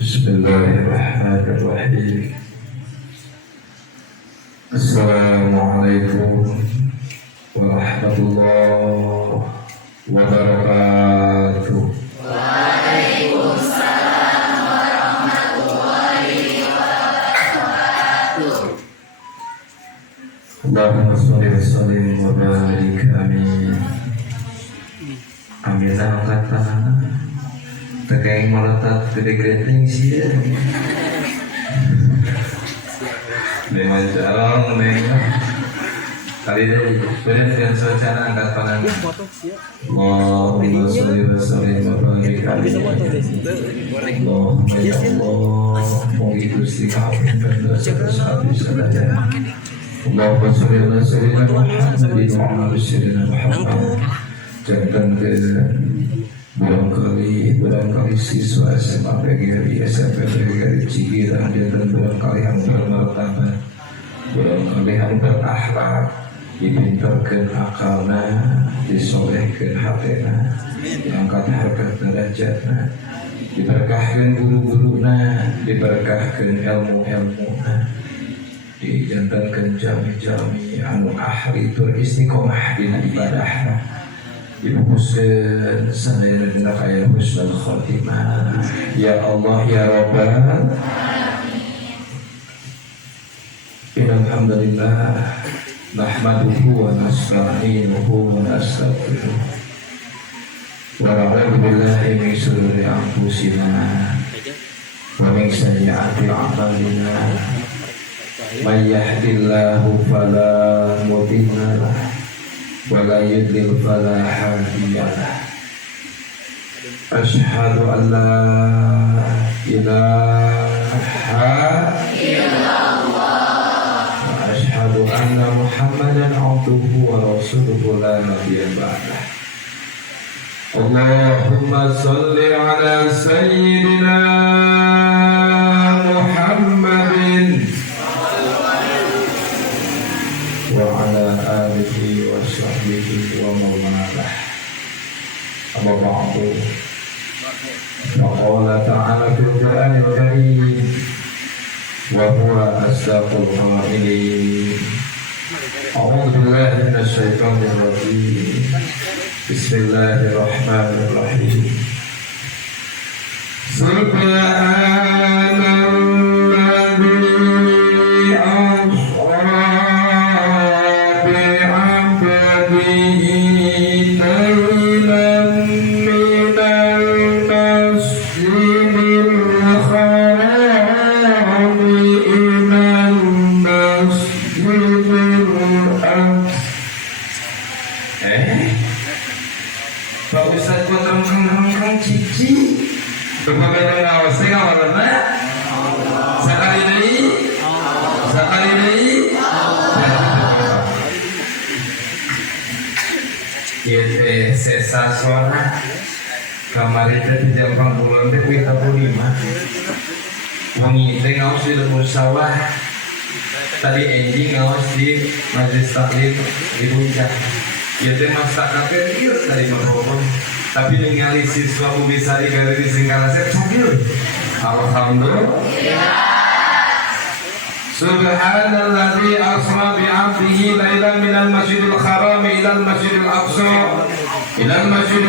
Bismillahirrahmanirrahim. Assalamualaikum warahmatullahi wabarakatuh. Waalaikumsalam warahmatullahi wabarakatuh. Allahumma sholli wa sallim wa barik. Amin. Amin. Angkat tangan. Tegang meletak gede genteng sih ya. Memang jarang nengah. Kali ini benar dengan suasana angkat tangan. Allahumma sholli wa sallim wa barik. Allahumma ya Allah, moga Gusti kami berdosa saat sadaya. Allahumma sholli ala sayyidina Muhammadin wa ala sayyidina Muhammad. Jangan barangkali siswa SMA PGRI, SMP PGRI Cikiran, dan barangkali hampir martabat, barangkali hampir akhlak, dipintarkan akalna, disolehkan hatena, diangkat harkat derajatna, diberkahkan guru-guruna, diberkahkan ilmu-ilmuna, dijantankan jami-jami anu ahli tur istiqomah dina ibadahna, dibungkuskan sadayana dina kaya husnul khotimah. Ya Allah ya Rabbal Innal hamdalillah nahmaduhu wa nasta'inuhu wa nastaghfiruh wa na'udzu billahi min shururi anfusina wa min sayyiati a'malina. May yahdihillahu fala mudilla lahu wa la yudlil fala hadiya lahu. Asyhadu an la ilaha illallah wa asyhadu anna Muhammadan abduhu wa rasuluhu la nabiyya ba'dah. Allahumma shalli ala sayyidina Muhammadin wa ala alihi wa sahbihi wa mawalah. Amma ba'du. Faqala ta'ala fil Qur'anil Karim wa huwa asdaqul qailin. A'udzu billahi minasy syaithanir rajim. Bismillahirrahmanirrahim. Subhanalladzi asra Pak Ustaz buat rongkang cici berbagai ngawasi ngawarna sekali deui ieu teh sesa suara kamari teh di jam 40 teh kuit 45 wengi teh ngaos di lembur sawah tadi ending ngaos di majelis taklim di puncak. Ya teh masyarakat ieu tadi merokok, tapi ningali siswa Bubisari Galeri Singkaraset sambil alhamdulillah. Subhanalladzi asra bi 'abdihi lailan minal masjidil haram ilal masjidil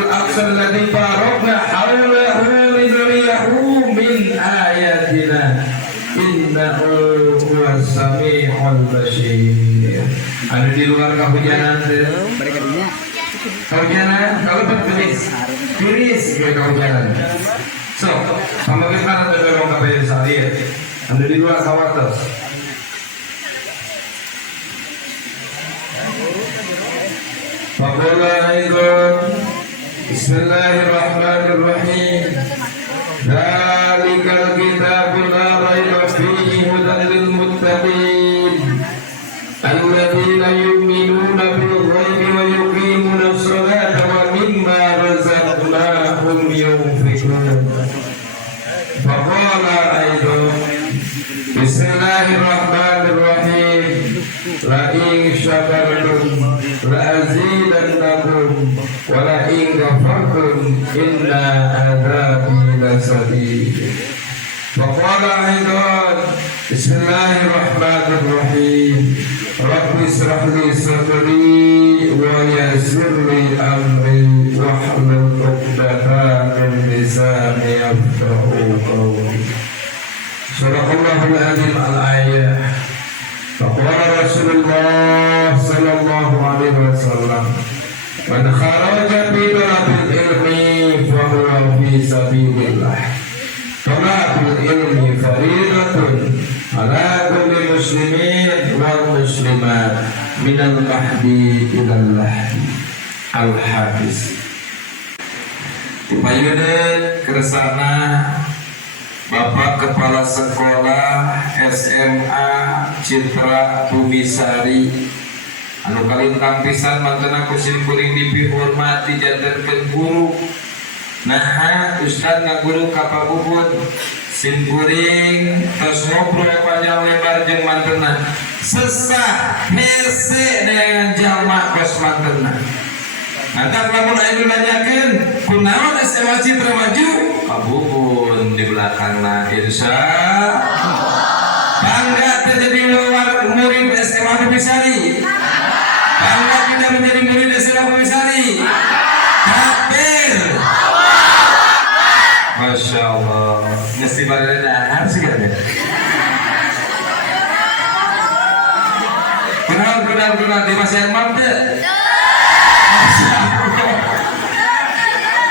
aqsa alladzi barakna hawlahu linuriyahu min ayatina innahu huwas samiul basir. Ada di luar kehujanan tuh. Kehujanan, kalau bergelis, kayak kehujanan. So, sama kita ada orang kabar salir. Ada di luar kawasan. Bismillahirrahmanirrahim. Bismillahirrahmanirrahim. Dzalikal kitabul la raiba fihi hudan lil muttaqin. Alladzina yu'minuna bil ghaibi wa yuqimuna as-salata wa mimma razaqnahum yunfiqun. Faqala aidan Bismillahirrahmanirrahim. La in syakartum la azidannakum wa la in kafartum inna adzabi lasadid. وقال أيضا بسم الله الرحمن الرحيم رب اشرح لي صدري ويسر لي أمري واحلل عقدة من لساني يفقهوا قولي. صدق الله العظيم الآية. فقال رسول الله صلى الله عليه وسلم من خرج في طلب العلم فهو في سبيل الله. طلب العلم فريضة على كل مسلمين والمسلمات من المهدي إلى اللحد. Al-Hafiz. Dipayeuneun keresana Bapak Kepala Sekolah SMA Citra Bumisari anu kalintang pisan mantena kusin kuring dipihormati jantenkeun guru. Nah, Ustaz ngaguru ka pabubut sim kuring tos ngobrol panjang lebar jeung mantena. Sesah hese dengan jalma kos mantena. Nanti lamun aing nanyakeun kunaon SMA Citra maju? Kabubun di belakangna insya bangga terjadi murid SMA Bumisari. Bangga kita menjadi murid SMA Bumisari. Takbir. Masya Allah. Mesti pada dahar sih kan ya. Benar di masa yang mampu.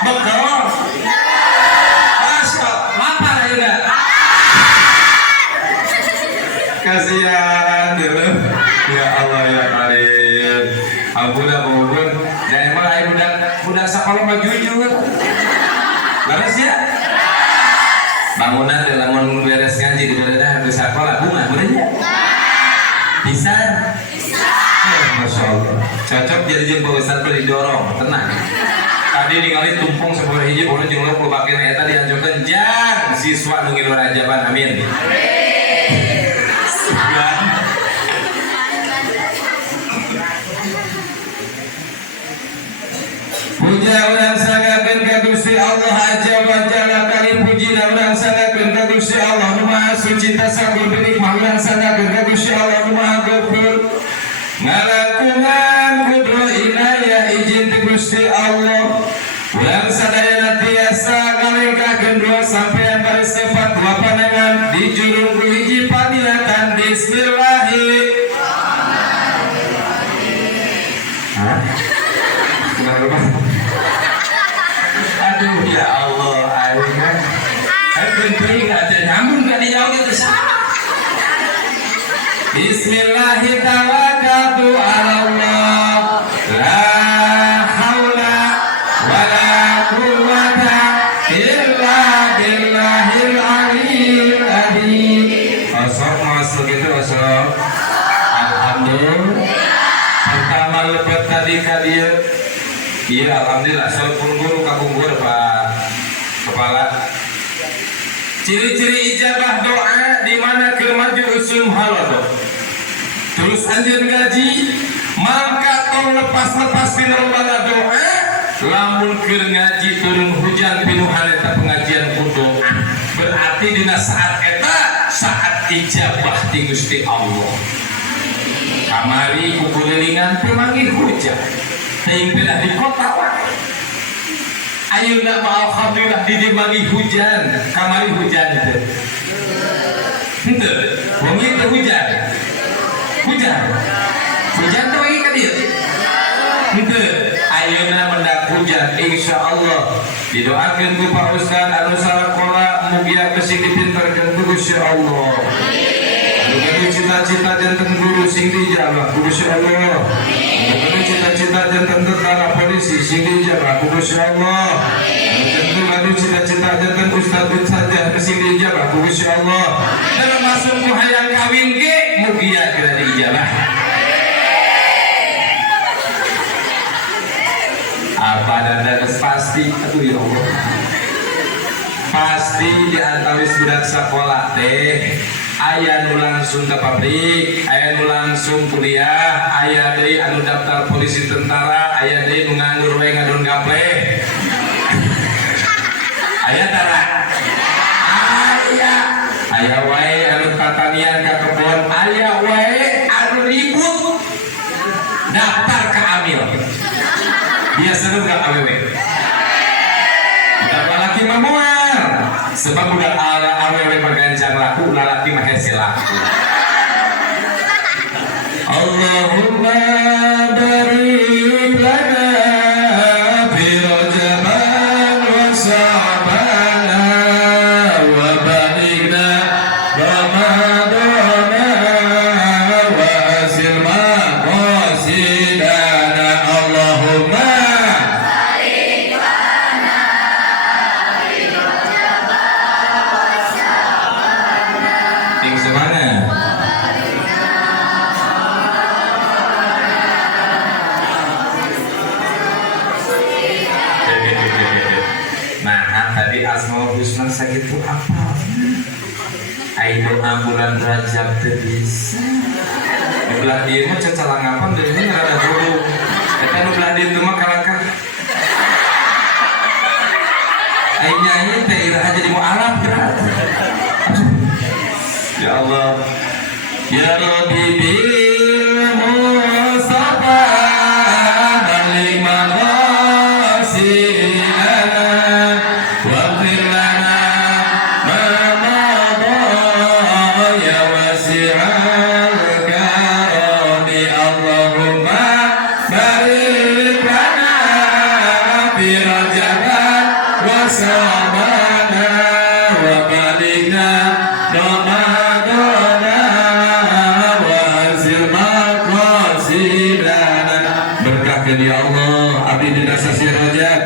Betul. Masya Allah. Kasihan dulu. Ya Allah ya Karim. Ampun. Ya emang ayo budak sekolah mah jujur. Laras ya. Bangunan dalam beres ngaji di beredah di sekolah bunga benernya. Bisa. Masya Allah. Cocok jadi jeung Pak Ustaz didorong, tenang. Tadi ningali tumpung sepuluh hiji boleh jeung lo bakin eta dianjurkeun jang siswa nu ngilu rajaban amin. Puja urang sangakeun ka Gusti Allah Azza wa Jalla kali puji urang sangakeun ka Gusti Allah nu Maha Suci tasabur binikmah urang sangakeun ka Gusti Allah nu Maha Ghafur. Ngalakungan kudro inayah izin ti Gusti Allah. Urang sadayana tiasa ngalengkakeun doa sampean bari sifat dua panangan di jurung ku hiji paniatan bismillahirrahmanirrahim. Aduh ya Allah, akhirnya penting ada nyambung gak dijawab itu sama. Bismillahirrahmanirrahim. Allah la haula wala quwwata illa billahil aliyyil azim. Asal masuk itu asal. Alhamdulillah. Pertama lebat tadi kadir. Iya, alhamdulillah. Sampun guru kabunggur Pak Kepala. Ciri-ciri ijabah doa di mana ke maju usum halal. Terus anjeun ngaji, maka tong lepas-lepas pina lembaga doa, lamun keur ngaji turun hujan pinuhan eta pengajian doa. Berarti dina saat eta saat ijabah ti Gusti Allah. Kamari kukulilingan pemanggih hujan. Teuing pindah di kota wae. Ayeuna mah alhamdulillah di dimanggih hujan, kamari hujan teh. Henteu, wong ieu hujan. Hujan teh lagi ka dieu. Henteu, ayeuna mendak hujan insyaallah didoakeun ku Pak Ustaz anu sakola mugi kesing dipinterkeun ku Gusti Allah. Anu cita-cita janten guru sing dijabah ku Gusti Allah. Anu cita-cita janten tentara polisi sing dijabah ku Gusti Allah. Anu cita-cita janten ustaz saja sing dijabah ku Gusti Allah. Termasuk ku hayang kawin ge mugi kira dijabah. Apa dan pasti aduh ya Allah. Pasti di antawis budak sekolah teh aya nu langsung ke pabrik, aya nu langsung kuliah, aya deui anu daftar polisi tentara, aya deui nu nganggur we ngadon gaple. Aya tara. Aya Sebab udah awewe perganjang laku, lalaki mah hese laku. Allahumma barik lana fi Rajaban wa Sya'bana wa balighna Ramadana wa asil maqasidana. Allahumma ting semana. Nah, tadi Asmaul Husna sakitu apa? Ayo bulan Rajab teu bisa. Belah dieu mah cacalangapan deui ini rada dulu. Eta nu belah dieu mah kalangkah. Ayo nyanyi teh iraha jadi mu'alaf gerak. Ya Allah, ya Rabbi bil Mustafa balik maqasidana waghfir lana ma madha ya wasi'al karami. Allahumma barik lana fi Rajaban wa Sya'bana wa balighna Ramadana wa anzil maqasidana. Berkah dari Allah abdi dina sasi Rajab,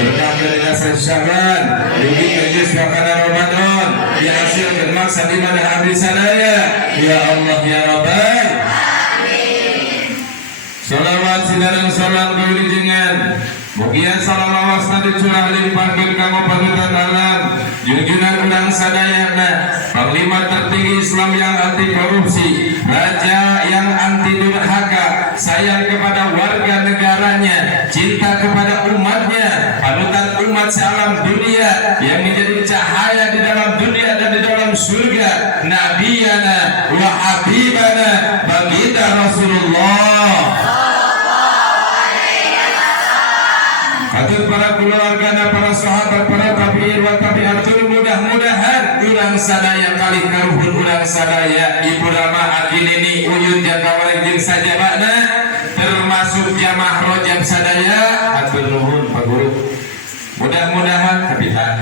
berkah dari sasi Syaban, dugi kerjus wakana Ramadan, ya hasil bermak sadina dan abdi sadaya. Ya Allah ya Rabbal salawat sinarang salam kawilijengan mugian salam lawasna dicurah limpahkeun kanggo panutan alam junjungan urang sadayana panglima tertinggi Islam yang anti korupsi, raja yang anti durhaka, sayang kepada warga negaranya, cinta kepada umatnya, panutan umat sealam dunia yang menjadi cahaya di dalam dunia dan di dalam surga, nabiyana wa habibana baginda Rasulullah. Hadir para keluarga, para sahabat, para tabi'in wa tabi'atul, mudah-mudahan urang sadaya kali karuhun urang sadaya Ibu Rama Akinini Uyun jaga walengjing sajabana termasuk jamaah Rajab sadaya hatur nuhun Pak Guru. Mudah-mudahan kapitan.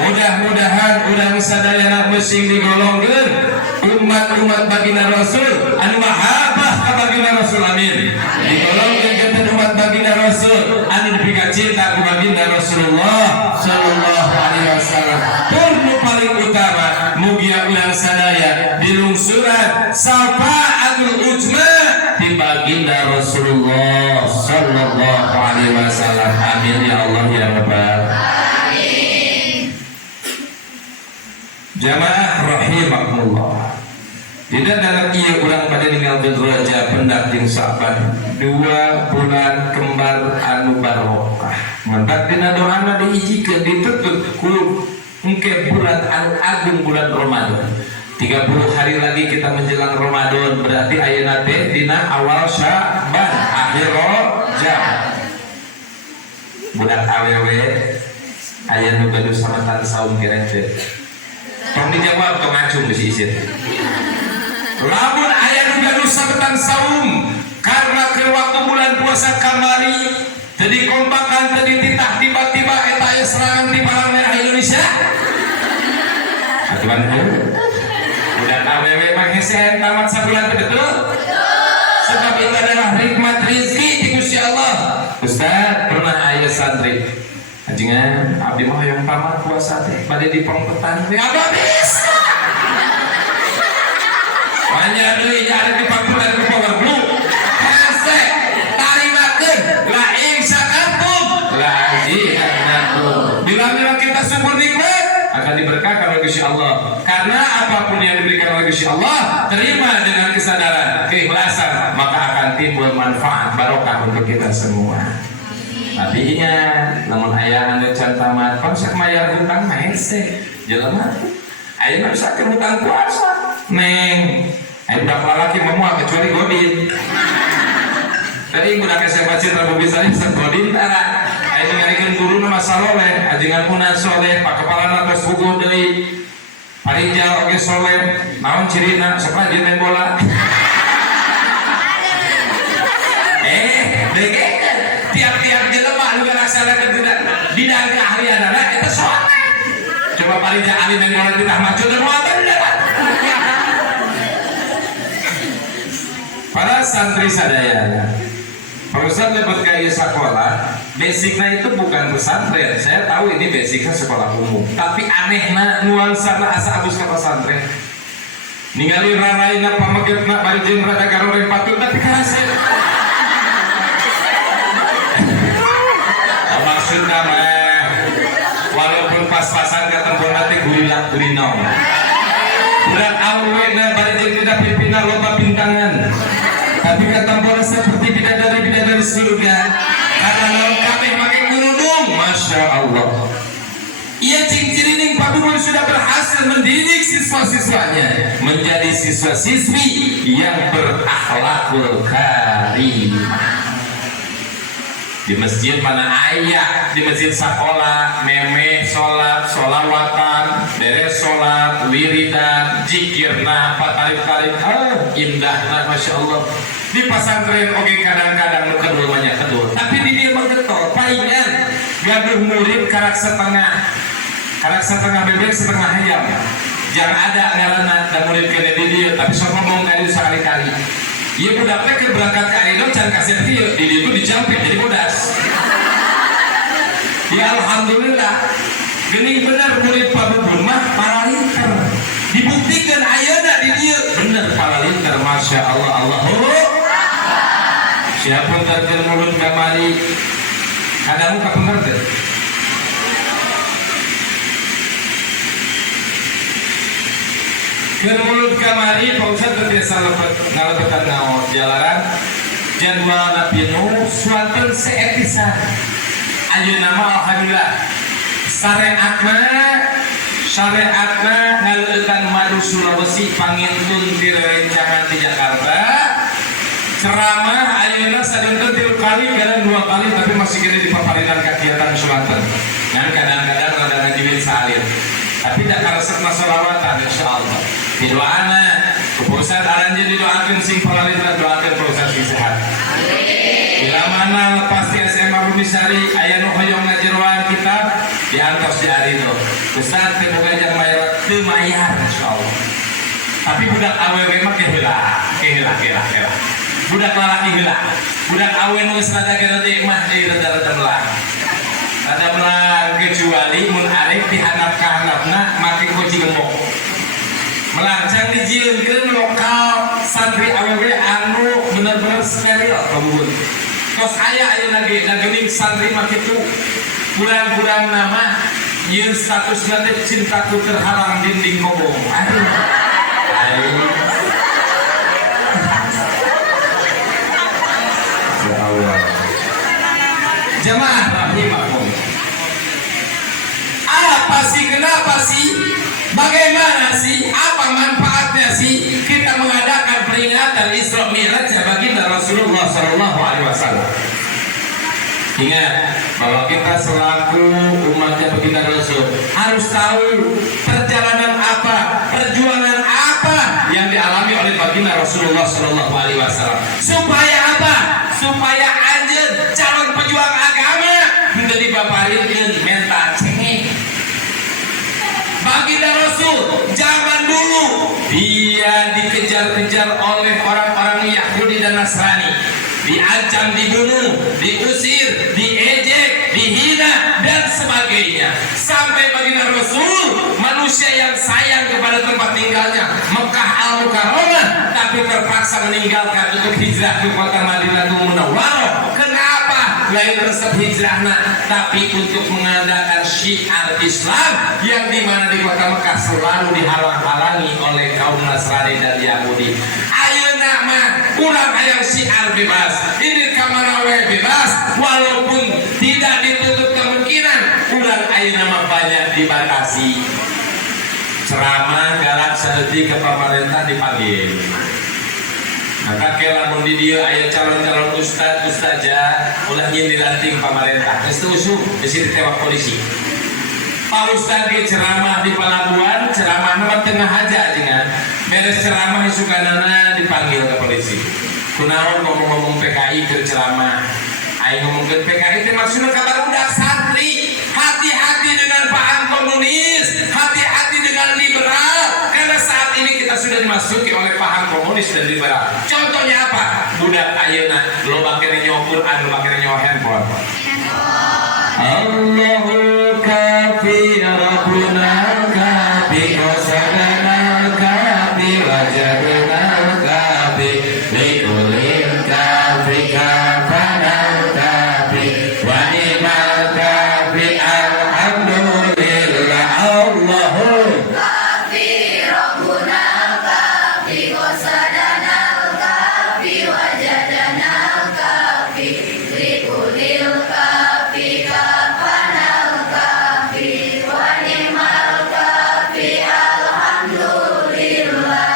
Mudah-mudahan urang sadayana meusing digolongkeun umat-umat baginda Rasul anu mahabbah ka baginda Rasul, amin. Digolongkeun janten umat baginda Rasul anu dipika cinta ku baginda Rasulullah sallallahu alaihi wasallam. Tur paling utama mugia urang sadaya dilungsuran syafaatul ujma di baginda Rasulullah sallallahu alaihi wasallam. Amin ya Allah ya Rabbal. Jamaah rahimakumullah. Tidak dalam ia urang pada ninggal Rajab pendak jeung Sa'ban 2 bulan kembar anu barokah. Mentak dina doana diijikeun ditutut ku engke bulan anu agung bulan Ramadan. 30 hari lagi kita menjelang Ramadan, berarti ayeuna teh dina awal Sya'ban, akhir Rajab. Budak awewe aya nu gaduh samatan saum kireng teh. Tong dijawab tong ngacung geus isin. Lamun aya nu gaduh sabetan saum karena ke waktu bulan puasa kamari teu dikompakan teu dititah tiba-tiba eta aya serangan ti palang merah Indonesia. Aturan budak awewe mah hese tamat sabulan teh betul? Sebab itu adalah nikmat rezeki di Gusti Allah. Ustaz, pernah aya santri anjingan abdi mah hoyong tamat puasa teh bade dipongpetan teh habis. Banyak deui ada di pangpetan ku power blue. Hese tarimakeun la in syakartum la azidannakum. Bila kita syukur nikmat akan diberkahi oleh Gusti Allah. Karena apapun yang diberikan oleh Gusti Allah terima dengan kesadaran, keikhlasan, maka akan timbul manfaat barokah untuk kita semua. Tapi ingat, namun ayah anu can tamat, konsep mayar hutang mah hese. Jelema aya nu sakeun hutang puasa. Neng, aya budak lalaki mah moal kecuali godin. Tadi budak SMA Citra Bobisani bisa godin tara. Ayo ngarikan guru nama soleh, ajengan punan soleh, pak kepala nakas buku dari Parijal oke soleh, naon cirina, siapa dia main bola? Dege, tiap-tiap jelema lu laksanakan tidak bidang keahlian anak itu soleh. Coba Parijal ahli main bola di Rahmat Jodoh muatan para santri sadaya, Ustaz lebet kaya sekolah, basicnya itu bukan pesantren. Saya tahu ini basicnya sekolah umum, tapi anehna nuansa asa abus ke pesantren. Ningali raraina pamagirna bari jeung rada garoreng patut tapi karase. Maksudna mah walaupun pas-pasan ketemu nanti gurilah gurinau. Budak awena bari jeung tidak pimpinan loba bintangan. Tapi ketemu seperti bidadari surga. Karena lawan kabeh make kerudung, masya Allah. Ia cing-cirining paduan sudah berhasil mendidik siswa-siswanya menjadi siswa-siswi yang berakhlakul karimah. Di masjid mana ayah, di masjid sekolah, meme, sholat, sholawatan, beres sholat, wiridan, jikirna, patarif-tarif, indahna, masya Allah. Di pesantren oke kadang-kadang kedul banyak kedul, tapi di dia menggetol, palingan gaduh murid karak setengah bebek setengah ayam. Jangan ada ngarana dan murid kena di dia, tapi sok ngomong kali sekali-kali. Iya budaknya ke berangkat ke Arido can kasih dia di itu dijampit jadi bodas. Ya alhamdulillah gini benar murid Pak Bubun mah paralinter dibuktikan ayeuna di dia bener paralinter masya Allah Allahu siapa terkir mulut kamari kadamu kapengerti ke mulut kamari Pak Ustaz terbiasa ngalebetan naon jalanan jadwal Nabi Nuh suatu seepisan ayeuna nama alhamdulillah syariatna ngaleukeun madu Sulawesi pangintun di rencangan di Jakarta ceramah ayeuna sadeunteun 3 kali kadang 2 kali tapi masih kena dipaparinan kegiatan sulatan dan kadang-kadang rada ngajiwin salin tapi tak karesep masalawatan insyaallah di doana keputusan aranjeun didoakeun sing paralita doakeun proses sing sehat bila mana lepas di SMA Rumisari aya nu hoyong ngajeroan kitab diantos di Arido besar teh boga jang mayar teu mayar insyaallah tapi budak awewe mah keheula budak lalaki heula budak awewe nu geus rada gede mah deui rada melang kecuali mun arek dihandap ka handapna make kunci gembok melancang dijieunkeun lokal santri awewe anu bener-bener steril kabubun tos aya lagi geuning santri mah kitu bulan-bulan nama yeun statusna teh cintaku terhalang dinding kobong aduh ya Allah jamaah rahimakum kenapa sih bagaimana sih apa manfaatnya sih kita mengadakan peringatan Isra Mi'raj baginda Rasulullah SAW. Ingat bahwa kita selaku umatnya baginda Rasul harus tahu perjalanan apa, perjuangan apa yang dialami oleh baginda Rasulullah SAW. Supaya apa? Supaya anjeun calon pejuang agama menjadi baparikeun mental cengeng. Baginda Rasul zaman dulu dia dikejar-kejar oleh orang-orang Yahudi dan Nasrani, diancam, dibunuh, diusir, diejek, dihina dan sebagainya. Sampai baginda Rasul manusia yang sayang kepada tempat tinggalnya Mekah Al-Mukarramah tapi terpaksa meninggalkan untuk hijrah ke kota Madinatul Munawwarah. Kenapa? Lain resep hijrahna tapi untuk mengadakan syiar Islam yang dimana di kota Mekah selalu dihalang-halangi oleh kaum Nasrani dan Yahudi. Ayeuna mah urang hayang syiar bebas, ini kamana we bebas walaupun tidak ditutup kemungkinan urang ayeuna mah banyak dibatasi. Ceramah galak saeutik ke pemerintah dipanggil. maka kelamun di dia aya calon-calon ustazah ulah nyin dilanting pamarentah geus teu usum geus ditewak polisi. Pak Ustaz di ceramah di pelabuhan, ceramah mah tengah aja dengan beres ceramah isukanana dipanggil ke polisi. Kunaon ngomong-ngomong PKI ke ceramah. Aing ngomongkeun PKI teh maksudna ka barudak santri. Hati-hati dengan paham komunis, hati-hati dengan liberal. Karena saat ini kita sudah dimasuki oleh paham komunis dan liberal. Contohnya apa? Budak ayeuna loba kene nyawa Quran, loba kene nyawa handphone. Allahul kafi rabbuna kafi qasadana kafi wajadana kafi likulil kafi kafana kafi wa ni'mal kafi alhamdulillah Allahul kafi rabbuna kafi qasadana kafi wajadana kafi likulil kafi kafana kafi wa ni'mal kafi alhamdulillah.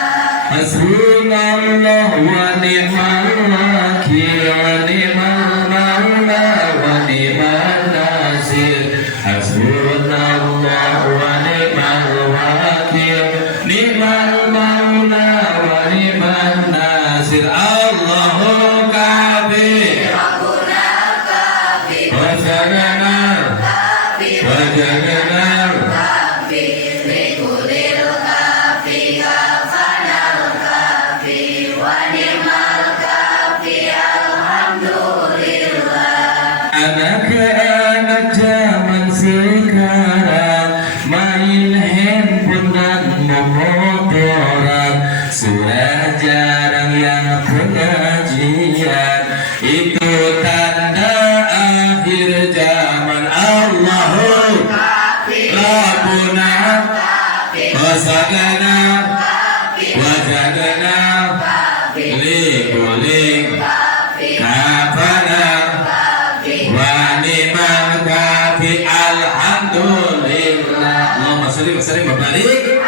Hasbunallah wa ni'mal wakil wa ni'mal maula wa ni'mal nasir. Hasbunallah wa ni'mal wakil ni'mal maula wa ni'mal nasir. Allahu kafi Rabbuna kafi wajadana kafi wajadana kafi likulil kafi kafanal kafi wa ni'mal kafi alhamdulillah. Anak-anak zaman sekarang main handphone dan memotoran, sudah jarang yang pengajian. Itu tanda akhir zaman. Allahu Kafi Rabbuna kafi wasagana kafi wajadana kafi likulik kafi kafana kafi wa ni'mal kafi alhamdulillah. Allahumma sholli wa sallim wa barik.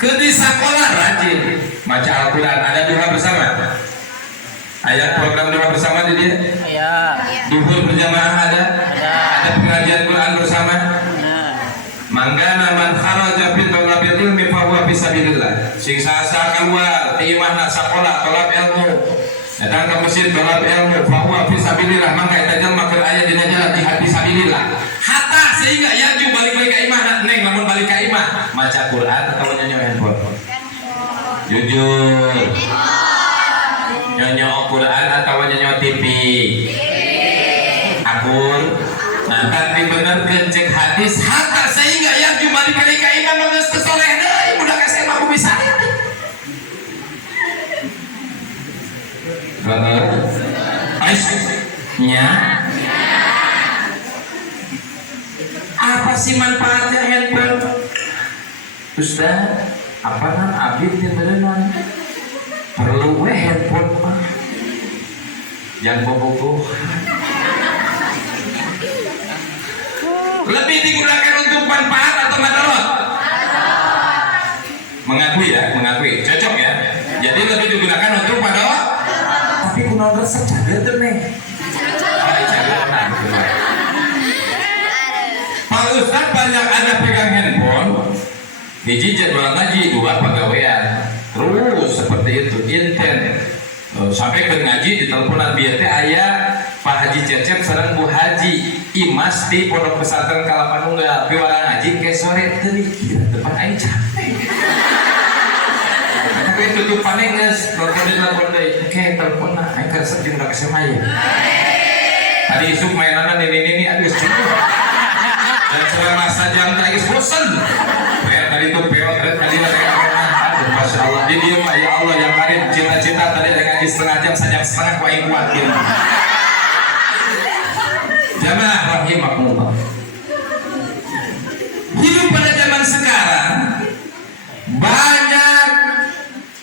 Ke di sekolah rajin baca Al-Quran. Ada duha bersama. Ayat program duha bersama di dia. Ya, Duhur berjamaah ada. Ada pengajian Quran bersama. nah, Manggana man kharaja fi thalabil ilmi fa huwa fi sabilillah. Sing asa keluar ti imahna sakola tolab ilmu. Datang ke masjid tolab ilmu fa huwa fi sabilillah, maka eta jelema keur aya dina jalan jihad fi sabilillah. Hatta sehingga yaju balik ka imah neng lamun balik ka imah maca Quran atau nyanyi handphone. Jujur. Nyanyi Quran atau nyanyi TV. Akur. Nah, tapi bener cek hadis hatta sehingga yang cuma dikali ka imam geus kesoleh deui budak SMA ku bisa. Bener. Nya. Apa sih manfaatnya handphone? Ustaz, apa nan abdi teh berenang? Perlu we handphone mah. Yang bobogoh. Lebih digunakan untuk manfaat atau madarat? Mengakui ya, mengakui, cocok ya. Jadi lebih digunakan untuk madarat. Tapi kunaon resep cager tuh neng. Pak Ustaz banyak ada pegang handphone. Hiji jadwal ngaji, dua pegawaian. Terus seperti itu inten. Sampai ke ngaji di teleponan biar teh aya Pak Haji Cecep sareng Bu Haji Imas di Pondok Pesantren Kalapanunggal. Pi warang ngaji ke sore teu mikir depan aing capek. Tapi tutupannya geus telepon deui. Oke, teleponna aing karesep jeung budak SMA ya. Tadi isuk mainanna nini aduh cukup. Dan selama sajam tadi bosan. Kayak tadi tuh peot tadi Masya Allah, di dia mah ya Allah yang karim cita-cita tadi ada ngaji setengah jam sajam setengah ku aing kuat gitu. Jamaah rahimakumullah. Hidup pada zaman sekarang banyak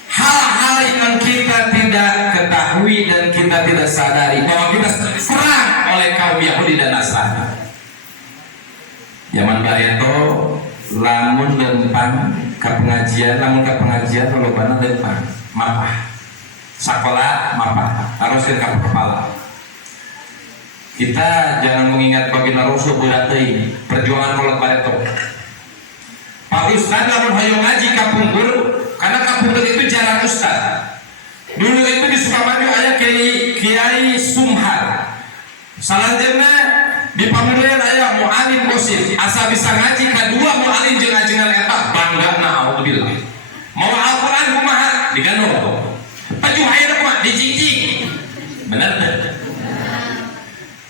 hal-hal yang kita tidak ketahui dan kita tidak sadari bahwa kita diserang oleh kaum Yahudi dan Nasrani. Zaman Barreto lamun lempang ke pengajian, lamun ke pengajian lolobana lempang mapah. Sekolah mapah, haruskan ke kepala. Kita jangan mengingat baginda Rasul berat deui perjuangan kolot bareto. Pak Ustad lamun hoyong ngaji kapungkur, karena kapungkur itu jarang ustad. Dulu itu di Sukamaju aya Kiai Sumhar. Salanjutna di Pamulian aya Mu'alim Qasim. Asa bisa ngaji kadua mu'alim jeung ajengan eta bangga naudzubillah. Mau Al-Qur'an kumaha digandong. Paju ayeuna kumaha dijinjing. Bener teh?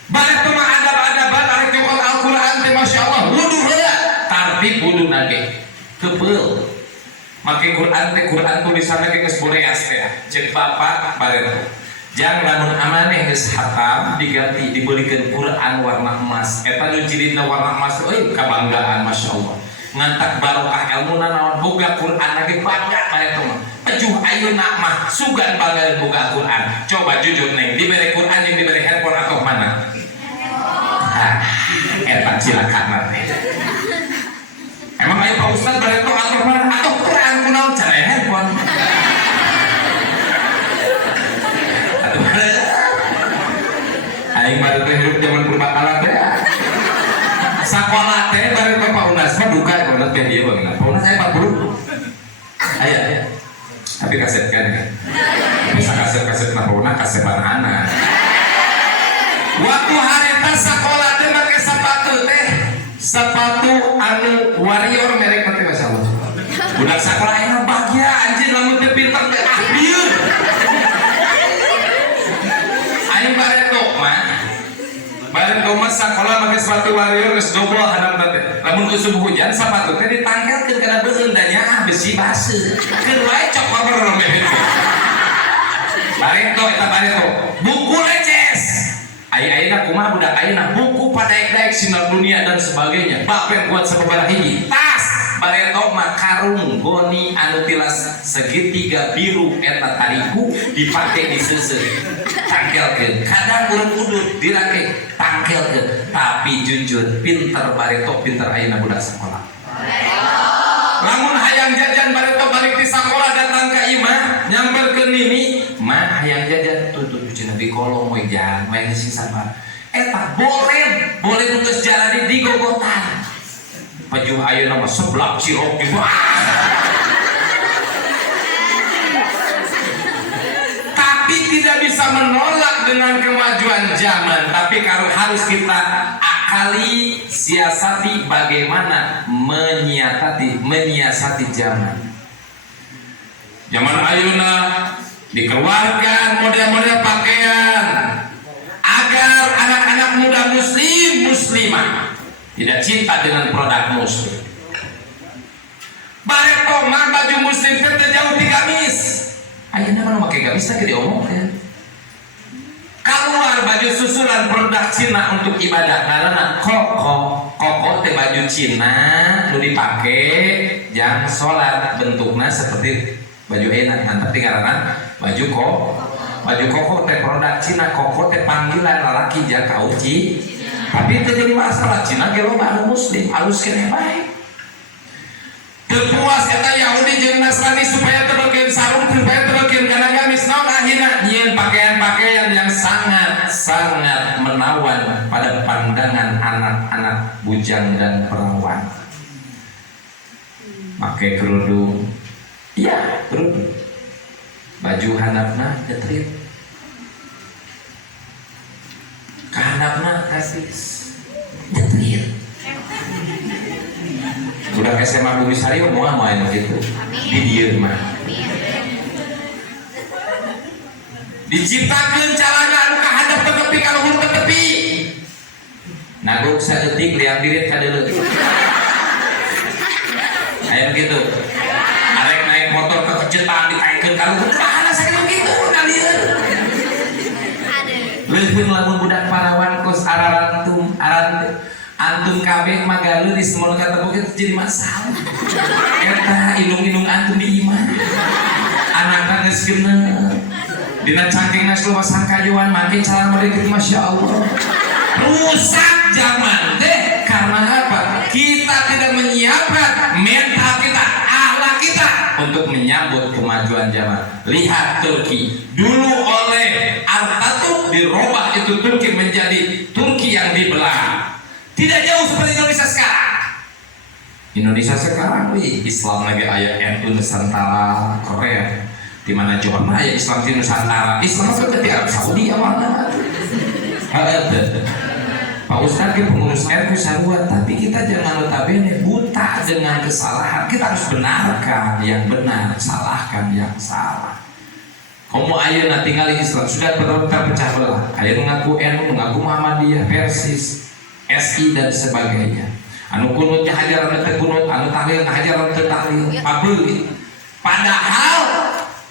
Balik ke adab-adaban arek nyokot Al-Qur'an teh masyaallah wudu heula. Tartib wudu nage. Kebel. Make Quran teh Quran tulisanna ge geus boreas teh. Ceuk bapak bareto. Jang lamun amaneh geus hatam diganti dibelikeun Quran warna emas. Eta nu jilidna warna emas euy kabanggaan masyaallah. Ngantak barokah ilmuna naon boga Quran lagi bangga bareto mah. Pejuh ayeuna mah sugan bangga boga Quran. Coba jujur neng dibere Quran jeung dibere handphone atau mana? Eta cilakan teh. Emang ayo Pak Ustad bareto atau mana? Atau Quran kunaon cara handphone? Atuh aing bareto hirup zaman purbakala teh. Sakola teh bareto Pak Unas mah duka banget teh dia Bang. Pak Unas aya 40. Aya. Tapi kaset kan. Bisa kaset-kaset Pak Unas kasetan anak. Waktu harita sakola teh make sepatu teh. Sepatu anu warrior merek teh masyaallah. Budak sakola aya bahagia anjing lamun teu pinter teh ah dieu. Aing bareto mah. Bareto mah sakola make sepatu warrior geus dobel hadapna teh. Lamun geus subuh hujan sepatu teh ditangkelkeun kana beureun da nya besi baseuh. Keur wae cok baber meh. Bareto eta bareto. Buku leces. Ayeuna kumaha budak ayeuna buku padaek-daek sinar dunia dan sebagainya. Bapen buat sababaraha hiji. Tas bareto mah karung goni anu tilas segitiga biru eta tariku dipake diseuseuh. Tangkelkeun. Kadang urang udut dirake tangkelkeun. Tapi jujur pinter bareto pinter ayeuna budak sekolah. Lamun hayang jajan bareto balik di sekolah datang ka imah nyamperkeun nini mah hayang jajan tutup cenah di kolong we jalan we sing sabar eta boleh nu geus jalani di gogotan pajuh ayeuna mah seblak cirok gitu tapi tidak bisa menolak dengan kemajuan zaman tapi harus kita akali siasati bagaimana menyiasati zaman ayeuna dikeluarkan model-model pakaian agar anak-anak muda muslimah tidak cinta dengan produk muslim. Bareto mah baju muslim teh jauh di gamis. Ayeuna mah make gamis teh diomongkeun. Keluar baju susulan produk Cina untuk ibadah karena koko teh baju Cina nu dipake jang salat bentukna seperti baju enak tapi karena baju koko teh produk Cina koko teh panggilan lalaki jang kauci tapi itu jadi masalah Cina ge loba anu muslim alus keneh bae teu puas eta Yahudi jeung Nasrani supaya tebeukeun sarung supaya tebeukeun kana gamis naon akhirna nyieun pakaian-pakaian yang sangat menawan pada pandangan anak-anak bujang dan perawan pakai kerudung iya kerudung baju handapna jetrit ka handapna kasih jetrit udah SMA Bumi Sari mau main begitu di dieu mah diciptakeun calana anu ka handap ke tepi ka luhur ke tepi nagok saeutik liang dirit ka deuleu aya begitu arek naik motor ke kecetan ditaikeun ka luhur kahana sakitu kitu ngalieun leuweung lamun budak parawan kos ararantum antum kabeh magalu di semua kata bukit jadi masalah eta indung antum di iman anak-anak geus genep dina cangkingna loba sangkajuan make cara mereka Masya Allah rusak zaman deh karena apa kita tidak menyiapkan mental kita akhlak kita untuk menyambut kemajuan zaman. Lihat Turki, dulu oleh Atatürk dirubah itu Turki menjadi Turki yang dibelah. Tidak jauh seperti Indonesia sekarang. Indonesia sekarang Islam lagi ayat NU Nusantara Korea, di mana Johor ayat Islam di Nusantara. Islam seperti Arab Saudi awalnya. Pak Ustadz dia pengurus NU sarua, tapi kita jangan notabene buta dengan kesalahan. Kita harus benarkan yang benar, salahkan yang salah. Kamu ayeuna tinggal Islam sudah terpecah belah. Ayeuna mengaku NU, mengaku Muhammadiyah, Persis, SI dan sebagainya. Anu kunut hajaran teh kunut, anu tahlil hajaran teh tahlil. Pabeuli. Padahal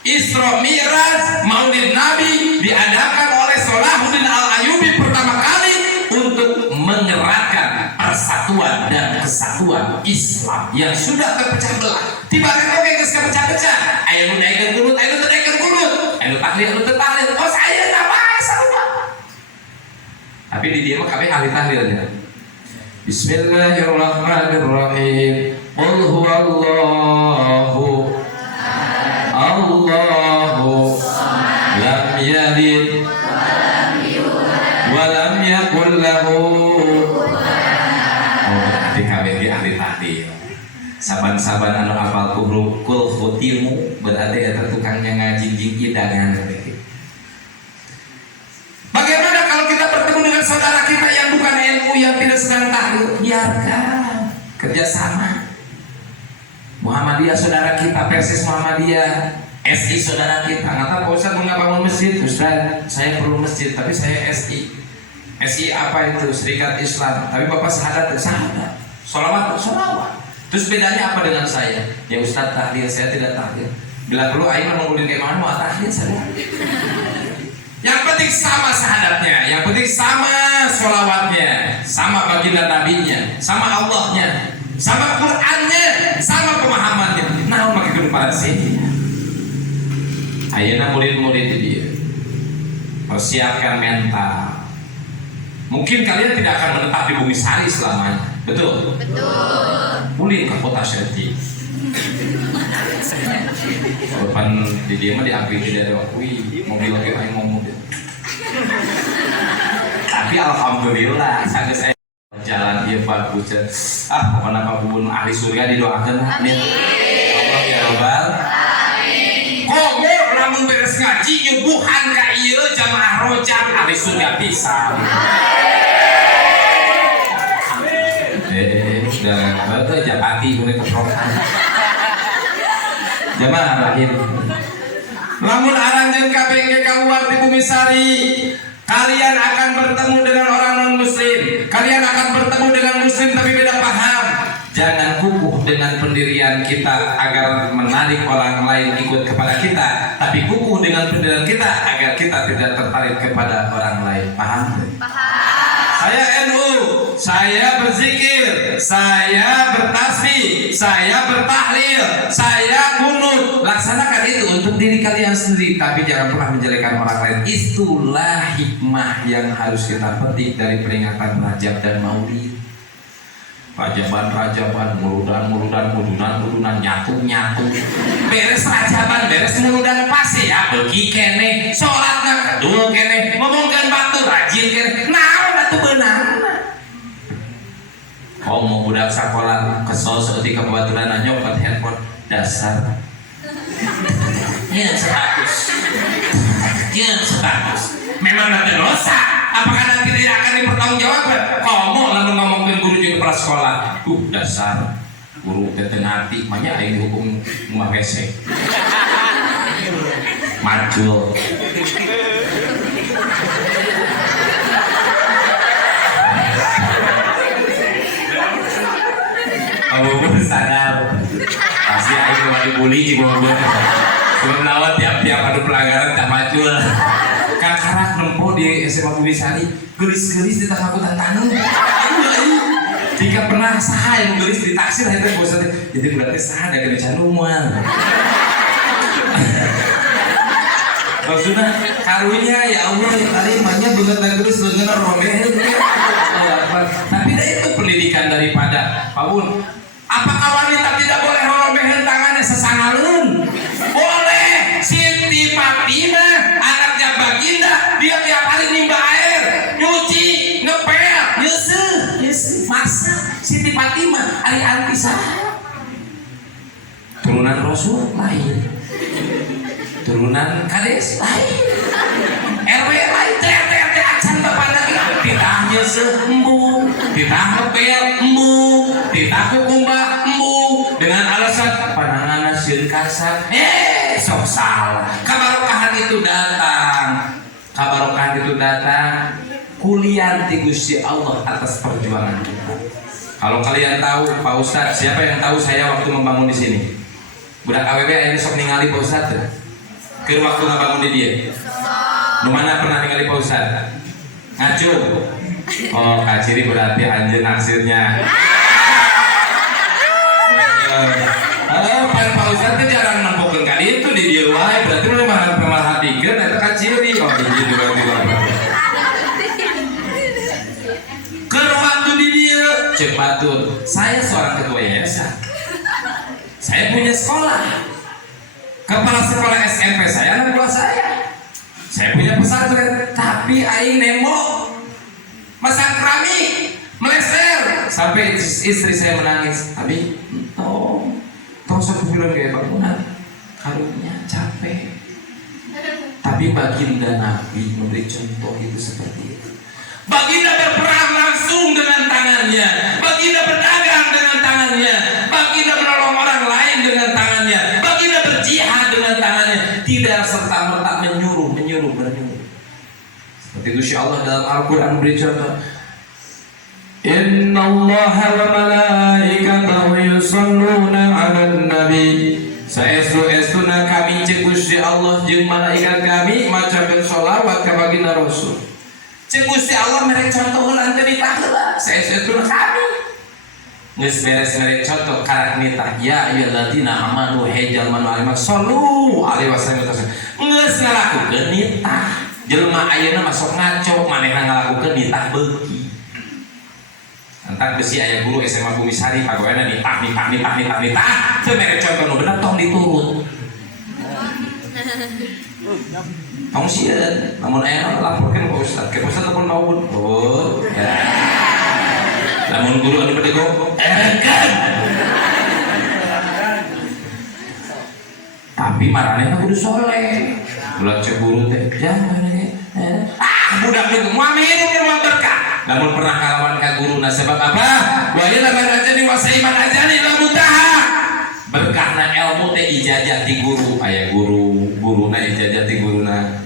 Isra Mi'raj Maulid Nabi diadakan oleh Salahuddin Al-Ayyubi pertama kali untuk mengeratkan persatuan dan kesatuan Islam yang sudah terpecah belah. Tiba-tiba oke geus kapecah-pecah. Aya nu naikeun kunut, aya nu teu naikeun kunut, aya nu tahlil, anu teu tahlil. Oh saya apa sarua. Tapi di dieu mah kabeh ahli tahlilnya. Bismillahirrahmanirrahim. Qul huwallahu Allahu lam yalid wa lam yakul lahu. Oh, berarti kabeh di ahli tahlil. Saban-saban anu apal huruf kul khutimu berarti eta tukangnya ngajinjing idangan. Bagaimana kalau kita bertemu dengan saudara kita yang bukan NU yang tidak sedang tahlil? Biarkan kerjasama. Muhammadiyah saudara kita, Persis Muhammadiyah, SI saudara kita. Nggak tahu Ustaz mau bangun masjid, Ustaz saya perlu masjid, tapi saya SI. SI apa itu? Serikat Islam. Tapi Bapak sahadat, sahadat. Sholawat, sholawat. Terus bedanya apa dengan saya? Ya Ustaz tahlil, saya tidak tahlil. Bila perlu Aiman mengulin kemana mau tahlil saya. Yang penting sama sahadatnya, yang penting sama sholawatnya, sama baginda nabinya, sama Allahnya, sama Qurannya, sama pemahamannya. Nah, makin kedepan sih. Ayeuna murid-murid dia persiapkan mental. Mungkin kalian tidak akan menetap di bumi sari selamanya, betul? Betul. Mulai ke kota Serti. Depan di dia mah diambil tidak ada mobil lagi main mobil. Tapi alhamdulillah saya jalan dia bagus. Apa nama bubun ahli surga didoakan amin. Allah ya robbal amin. Komo lamun beres ngaji nyubuhan ka ieu jamaah rojak ahli surga pisan. Sudah japati boleh keprokan. Jamaah rahim. Lamun aranjeun kabeh keluar di bumi sari, kalian akan bertemu dengan orang non muslim. Kalian akan bertemu dengan muslim tapi beda paham. Jangan kukuh dengan pendirian kita agar menarik orang lain ikut kepada kita, tapi kukuh dengan pendirian kita agar kita tidak tertarik kepada orang lain. Paham? Paham. Saya NU, saya berzikir, saya bertasbih, saya bertahlil, saya kunut. Laksanakan itu untuk diri kalian sendiri, tapi jangan pernah menjelekan orang lain. Itulah hikmah yang harus kita petik dari peringatan Rajab dan Maulid. Rajaban, mudunan, nyatu. Beres rajaban, beres mudunan pasti ya. Begi kene, sholatnya kedua kene, ngomongkan batu rajin kene. Nah, batu benang. Kau mau budak sekolah kesel seperti kebetulan nyopot handphone dasar. Ini status. Memang ada dosa. Apakah nanti tidak akan dipertanggungjawabkan? Kamu lalu ngomongin guru di kepala sekolah. Dasar guru tetenati, banyak yang dihukum rumah pesek. Macul. Abu sadar. Pasti aing cuma dibully juga gue. Sebelum lawat tiap-tiap ada pelanggaran tak macul. Kakarak nempo di SMA Bumi Sari, gelis-gelis di tengah hutan tanam. Jika pernah saha yang gelis di taksir itu bosan. Jadi berarti saha ada gede canuman. Maksudnya karunya ya Allah yang tadi banyak banget dan gelis dengan romeh. Tapi itu pendidikan daripada Pak Bun. Apakah wanita tidak boleh romeh tangannya sesaat? ari anti saha? Turunan Rasul lain. Turunan Kades lain. RW lain teh acan bapak lagi ditanya sembuh, ditanya bel embuh, ditanya kumba embuh dengan alasan panangan sieun kasar. Sok salah. Kabarokahan itu datang. Kuliah di Gusti Allah atas perjuangan kita. Kalau kalian tahu Pak Ustadz, siapa yang tahu saya waktu membangun di sini? Budak AWW ini sok ningali Pak Ustadz. Ke waktu ngebangun di dia. Lu mana pernah ningali Pak Ustadz? Ngaco. Oh, kaciri berarti anjir naksirnya. Pak Ustadz itu jarang nempokin kali itu di dia wae, berarti lu memang pemerhatikan itu kaciri. Oh, ini juga ke waktu di dia cek batur. Saya seorang ketua yayasan. Saya punya sekolah. Kepala sekolah SMP saya anak buah saya. Saya punya pesantren, tapi aing nembok, masang keramik, meleser, sampai istri saya menangis. Tapi tong satu film kayak bangunan, karunya capek. Tapi baginda Nabi memberi contoh itu seperti itu. Baginda berperang langsung dengan tangannya, baginda berdagang dengan tangannya, baginda menolong orang lain dengan tangannya, baginda berjihad dengan tangannya, tidak serta-merta menyuruh. Seperti itu Allah dalam Al-Quran beri contoh. Inna Allaha wa malaikatahu yusalluna 'alan nabi. Saestu-estuna kami cek Gusti Allah jeung malaikat kami macakeun sholawat ka baginda Rasul. Cek Gusti Allah mere contoh heula teh ditah heula. Saestu-estuna kami geus beres mere contoh karak nitah ya ayyuhalladzina amanu hejal man alima sallu alaihi wasallam. Geus ngalakukeun nitah. Jelema ayeuna masuk ngaco manehna ngalakukeun nitah beuki. Entak besi aya guru SMA Bumisari pagoena nitah. Teu mere contoh nu bener tong diturut. Tong sieun, namun aya laporkeun ka Ustaz. Ke Ustaz telepon maupun. Oh. Ya. Namun guru anu bede go, erekan. Tapi maranehna kudu soleh. Bulan cek guru teh, jangan budak itu mau minum mau berkah. Namun pernah kalawan ka guruna sebab apa? Wa ila marajani wa saiman ajani la mutaha. Berkahna ilmu teh ijazah di guru, aya guruna ijazah di guruna.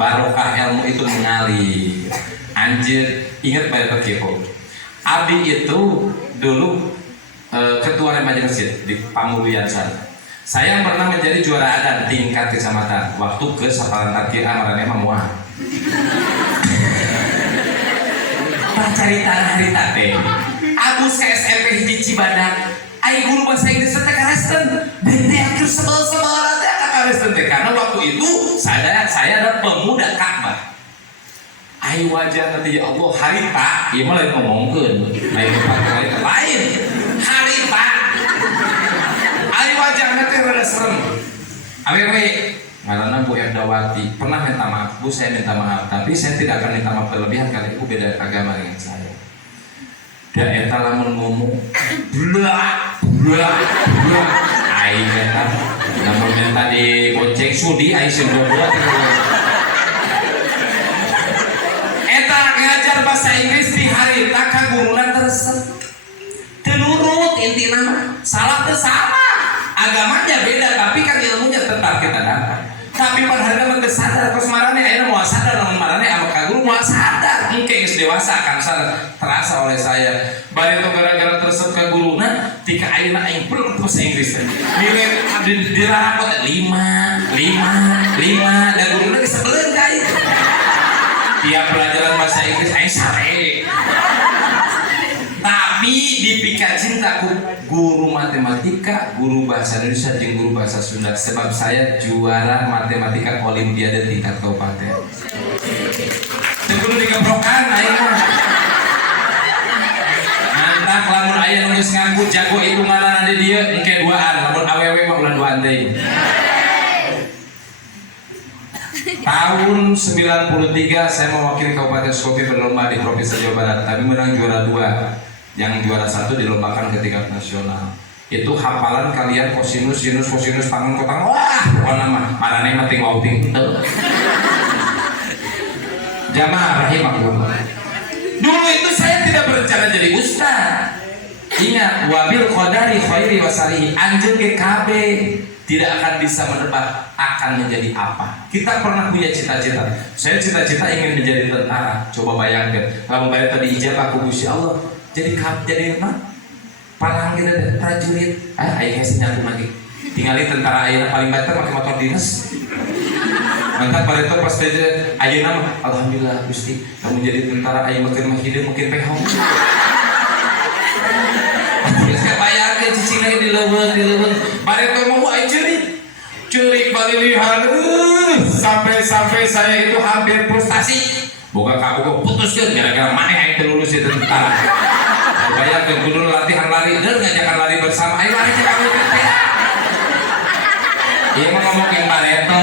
Barokah ilmu itu mengalir. Anjir, ingat pada kieu. Abi itu dulu ketua remaja masjid di Pamuluyan sana. Saya pernah menjadi juara adan tingkat kecamatan. Waktu ke Saparan Tarki amarannya Mamuah. Carita harita teh. Agus ke SMP hiji Cibadak. Ai guru bahasa Inggris teh karesten. Bente akhir sebel-sebel teh karesten teh karena waktu itu saya adalah pemuda Ka'bah. Ai wajah nanti ya Allah harita, ieu mah lain ngomongkeun. Lain harita lain. Harita. Ai wajahna teh rada serem. Awewe ngaranna Bu Erdawati pernah minta maaf, Bu saya minta maaf, tapi saya tidak akan minta maaf berlebihan karena Ibu beda agama dengan saya. Dan eta lamun ngomong blak aing eta lamun minta digocek sudi aing sing dua eta ngajar bahasa Inggris di harita ka guruna tersebut teu nurut intina salah teu sama. Agamanya beda tapi kan ilmunya tetap kita dapat. Tapi pada hari ini sadar kos marane ayeuna moal sadar namun marane ama ka guru moal sadar. Mungkin geus dewasa akan sadar terasa oleh saya. Bari itu gara-gara tersebut ka guruna tika ayeuna aing perlu bahasa Inggris. Nilai di rapot 5 dan guruna geus sebeleun ka aing. Tiap pelajaran bahasa Inggris aing sare. Tapi dipika cintaku guru matematika, guru bahasa Indonesia, dan guru bahasa Sunda. Sebab saya juara matematika olimpiade tingkat kabupaten. Sebelum dikeprokan, ayo mantap lamun ayah nunggus ngaku jago itu ngaran ada dia, engke duaan, lamun awewe mah ulah duaan teh. Tahun 93 saya mewakili Kabupaten Sukabumi berlomba di Provinsi Jawa Barat, tapi menang juara 2. yang juara 1 dilombakan ke tingkat nasional. Itu hafalan kalian kosinus, sinus, kosinus, tangan, kotang, wah, pokoknya mah marane mah ting wauting. Jamaah rahimakumullah. Dulu itu saya tidak berencana jadi ustaz. Ingat, wabil qadari khairi wasalihi, anjeun ke KB tidak akan bisa menebak akan menjadi apa. Kita pernah punya cita-cita. Saya cita-cita ingin menjadi tentara. Coba bayangkan, kalau bayar tadi ijabah ku Gusti Allah, jadi apa? Palang kita prajurit, ayo kasih nyatu lagi. Tinggalin tentara ayeuna paling banter pakai motor dinas. Mantap pada itu pas aja ayeuna mah alhamdulillah Gusti, kamu jadi tentara ayeuna makin hideung makin pehong. Saya bayarkeun cicing lagi di leuweung. Pada itu mau aja curik balilihan, sampai saya itu hampir frustasi. Boga kamu putuskeun gara-gara maneh aing lulus itu tentara. Bayangkan kudu latihan lari, ngajakan lari bersama, ayo lari kita kamu teh. Iya mau ngomongin Pareto,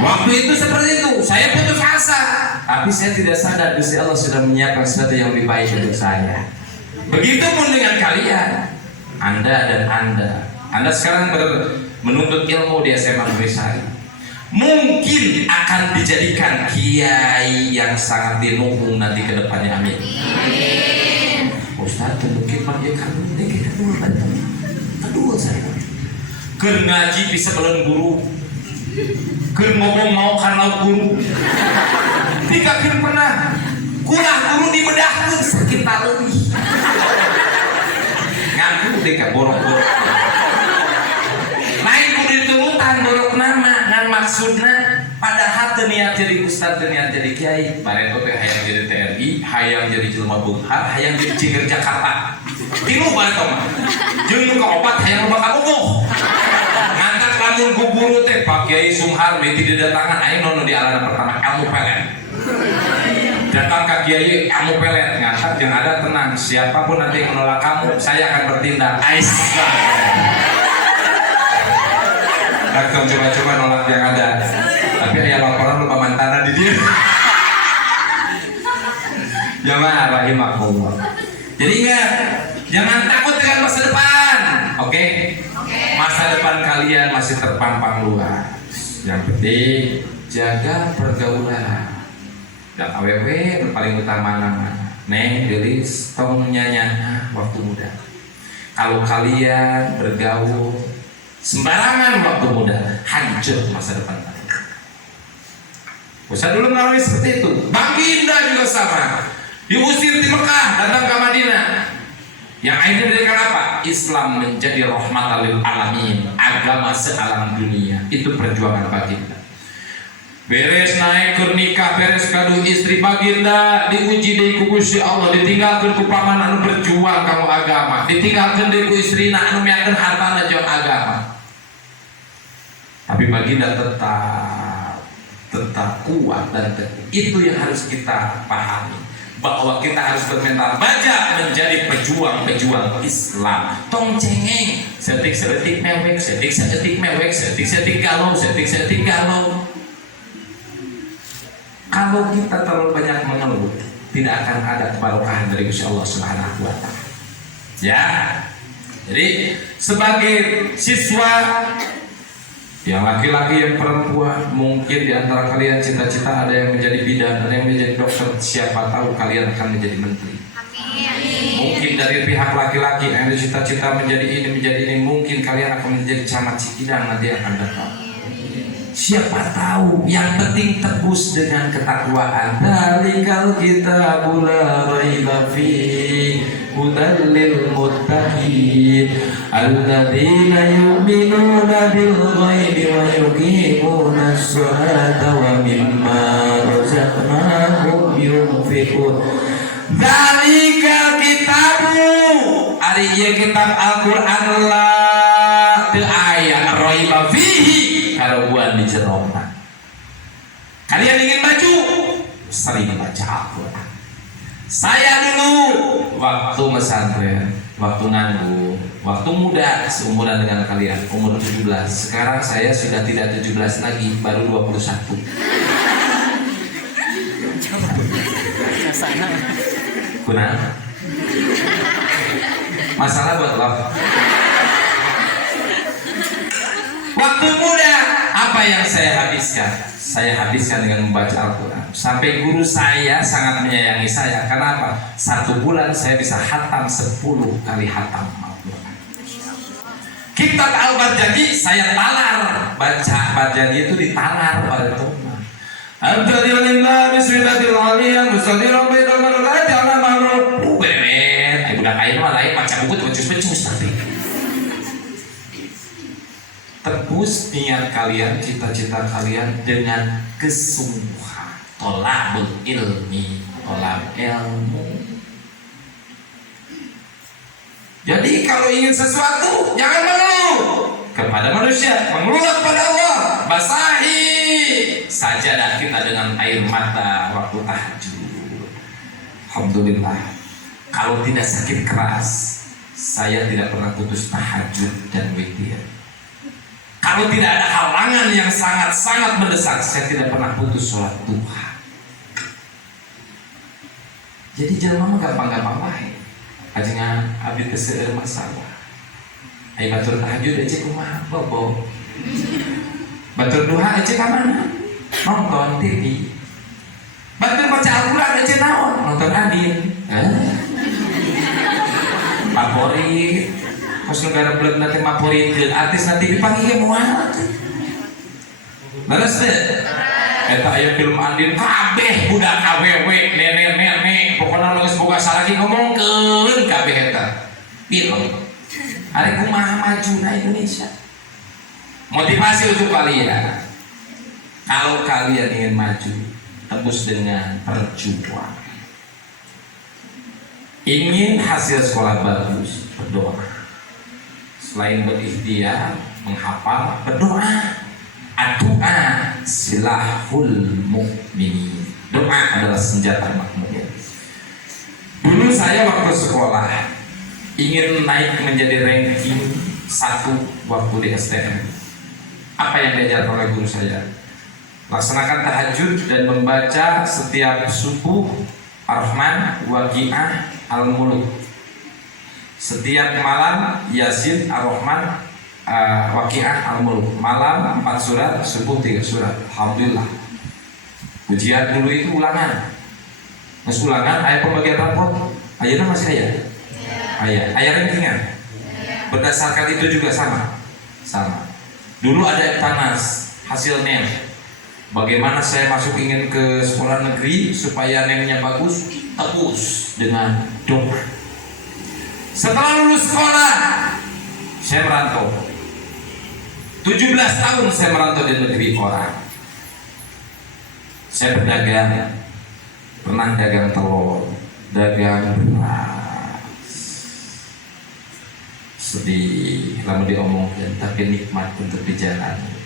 Waktu itu seperti itu, saya putus asa, tapi saya tidak sadar Gusti Allah sudah menyiapkan sesuatu yang lebih baik untuk saya. Begitupun dengan kalian, Anda dan Anda sekarang menuntut ilmu di SMA Negeri Sari. Mungkin akan dijadikan kiai yang sangat dinuhung nanti ke depannya, amin. Ustaz, mungkin Pak ya kan kedua saya. Keur ngaji bisa belen guru. Keur ngomong mau karena guru. Tiga keur pernah kulah guru dibedahkeun sakit leuwih. Ngaku deh ka borok-borok. Lain kudu diturutan borok nama. Maksudnya padahal niat jadi ustaz, niat jadi kiai, Pareto teh hayang jadi TRI, hayang jadi jelema bunghar, hayang jadi ciger Jakarta. Tilu Pareto mah. Jeung nu kaopat hayang loba kamuguh. Ngangkat lamun ku guru teh Pak Kiai Sumhar beti didatangan aing nu di alana pertama ilmu pelet. Datang ke Kiai ilmu pelet ngangkat jeung ada tenang, siapapun nanti yang menolak kamu, saya akan bertindak. Aisyah. Datang coba-coba nolak yang ada, tapi ayah laporan lupa mantannya di dia. Jamaah rahimakumullah. Jadi ingat, jangan takut dengan masa depan, oke? Masa depan kalian masih terpampang luas. Yang penting jaga pergaulan. Dan aww paling utama nama. Neng, Delis, tong nyanyi waktu muda. Kalau kalian bergaul sembarangan waktu muda, hancur masa depan. Usah dulu mengalami seperti itu. Baginda juga sama, diusir di Mekah, datang ke Madinah. Yang akhirnya menjadikan apa? Islam menjadi rahmatan lil alamin, agama sealam dunia. Itu perjuangan baginda. Beres naik ke nikah, beres kadu istri baginda, diuji deui ku Gusti Allah, ditinggalkeun ku paman anu berjuang kamu agama, ditinggalkeun deui ku istrina anu miakeun hartana jeung agama. Tapi baginda tetap kuat dan teguh. Itu yang harus kita pahami, bahwa kita harus bermental baja menjadi pejuang-pejuang Islam. Tong cengeng, setik-setik mewek, setik-setik mewek, setik-setik galau, setik-setik galau. Kalau kita terlalu banyak mengeluh, tidak akan ada keberkahan dari Gusti Allah Subhanahu wa taala. Ya. Jadi sebagai siswa yang laki-laki yang perempuan, mungkin di antara kalian cita-cita ada yang menjadi bidan, ada yang menjadi dokter, siapa tahu kalian akan menjadi menteri. Amin. Mungkin dari pihak laki-laki yang ada cita-cita menjadi ini, mungkin kalian akan menjadi camat Cikidang nanti akan datang. Siapa tahu, yang penting tebus dengan ketakwaan. Dalikal kitabul la raiba fihi hudan lil muttaqin alladzina yu'minuna bil ghaibi wa yuqimuna as-salata wa mimma razaqnahum yunfiqun. Dalikal kitabu, ari ieu kitab Al-Qur'an la teu aya raiba fihi karuan di jerona. Kalian ingin maju, sering baca Al-Quran. Saya dulu waktu pesantren, waktu nganggur, waktu muda seumuran dengan kalian, umur 17. Sekarang saya sudah tidak 17 lagi, baru 21. Kenapa? Masalah buat lo. Waktu muda apa yang saya habiskan? Saya habiskan dengan membaca Al-Quran. Sampai guru saya sangat menyayangi saya. Kenapa? 1 bulan saya bisa hatam 10 kali hatam Al-Quran. Kitab Al-Barjadi saya talar. Baca Barjadi itu ditalar pada teman. Alhamdulillah bismillahirrahmanirrahim. Musalliran bainal malaikati ala mahrum. Bener. Budak kain mah lain baca buku becus-becus nanti. Tebus niat kalian, cita-cita kalian dengan kesungguhan. Tolabul ilmi, tolab ilmu. Jadi kalau ingin sesuatu jangan mengeluh kepada manusia, mengeluh kepada Allah. Basahi sajadah kita dengan air mata waktu tahajud. Alhamdulillah. Kalau tidak sakit keras, saya tidak pernah putus tahajud dan witir. Kalau tidak ada halangan yang sangat-sangat mendesak, saya tidak pernah putus sholat duha. Jadi jangan mama gampang-gampang baik. Ajengan abdi keseder masalah. Ayo batur tahajud aja kumaha bobo. Batur duha aja ka mana? Nonton TV. Batur baca Al-Quran aja naon? Nonton Adin. Favorit. Pas negara belum nanti favorit artis nanti dipanggil muat. Leres deh. Eta aya film Andin kabeh budak awewe nenek-nenek pokoknya geus boga salaki ngomongkeun kabeh eta. Film. Ari kumaha majuna Indonesia. Motivasi untuk kalian. Kalau kalian ingin maju, tembus dengan perjuangan. Ingin hasil sekolah bagus, berdoa. Selain berikhtiar, menghafal, berdoa. Doa silahul mukminin. Doa adalah senjata mukmin. Dulu saya waktu sekolah ingin naik menjadi ranking 1 waktu di STM. Apa yang diajarkan oleh guru saya? Laksanakan tahajud dan membaca setiap subuh Ar-Rahman, Waqiah, Al-Muluk. Setiap malam Yasin, Ar-Rahman, Waqiah, Al-Muluk. Malam 4 surat, subuh 3 surat. Alhamdulillah. Ujian dulu itu ulangan. Mas ulangan, ayat pembagian rapot. Ayatnya masih ayat? Ayat rankingan. Berdasarkan itu juga sama. Dulu ada Tanas, hasilnya. Bagaimana saya masuk ingin ke sekolah negeri supaya nemnya bagus? Tebus dengan doa. Setelah lulus sekolah, saya merantau. 17 tahun saya merantau di negeri orang. Saya berdagang, pernah dagang telur, dagang beras. Sedih, lama diomongin, tapi nikmat untuk dijalani.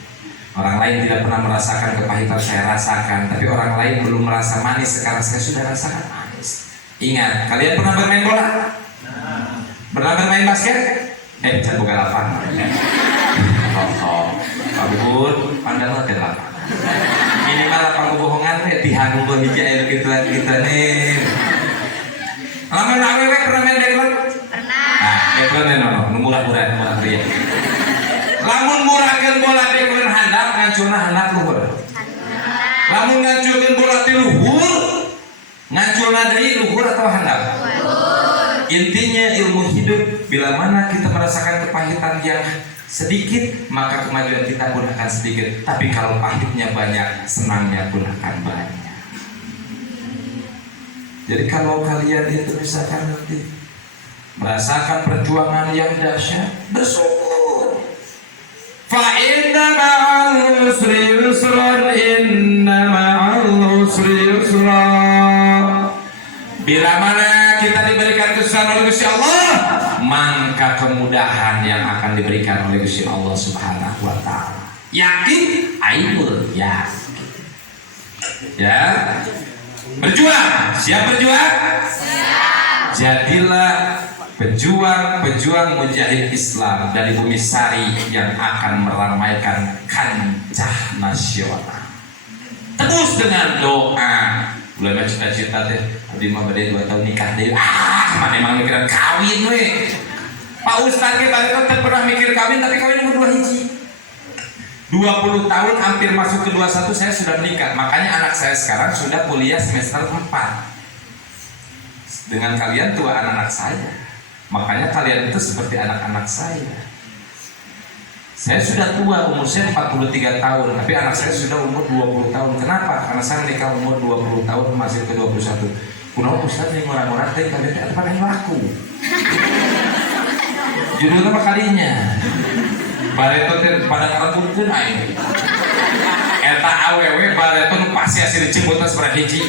Orang lain tidak pernah merasakan kepahitan saya rasakan, tapi orang lain belum merasa manis, sekarang saya sudah rasakan manis. Ingat, kalian pernah bermain bola? Pernah bermain basket? Jangan buka lapangan. Pak Bun, pandang ke lapangan. Minimal lapang kebohongan, dihangung hiji air gitu nih. Lamun awewe pernah main deklan? Pernah. Nah, deklan murah-murah dia. Lamun murahkeun bola deklan handap, ngancurna handap luhur. Lamun ngancurkeun bola ti luhur, ngancurna deui luhur atau handap? Intinya ilmu hidup, bila mana kita merasakan kepahitan yang sedikit, maka kemajuan kita pun akan sedikit. Tapi kalau pahitnya banyak, senangnya pun akan banyak. Jadi kalau kalian itu misalkan nanti merasakan perjuangan yang dahsyat, bersyukur. Fa inna ma'al usri yusran, inna ma'al usri yusra. Bila mana kita diberikan kesusahan oleh Gusti Allah, maka kemudahan yang akan diberikan oleh Gusti Allah Subhanahu wa taala. Yakin, ainul yakin. Ya. Berjuang, siap berjuang? Siap. Jadilah pejuang mujahid Islam dari bumi Sari yang akan meramaikan kancah nasional. Terus dengan doa. Mulai cita-cita teh Jadi mah bade 2 tahun nikah deh. Mana emang mikiran kawin we. Pak Ustadz kita teh pernah mikir kawin tapi kawin umur 2 hiji. 20 tahun hampir masuk ke 21 saya sudah menikah. Makanya anak saya sekarang sudah kuliah semester 4. Dengan kalian tua anak-anak saya. Makanya kalian itu seperti anak-anak saya. Saya sudah tua, umur saya 43 tahun, tapi anak saya sudah umur 20 tahun. Kenapa? Karena saya menikah umur 20 tahun masih ke 21. Kunaon Ustaz yang orang-orang teh kalian ada pada yang laku. Judulnya apa kalinya? Bareto teh pada ngarantunkeun aing. Eta awewe bareto nu pasti asli dicembut teh sabaraha hiji.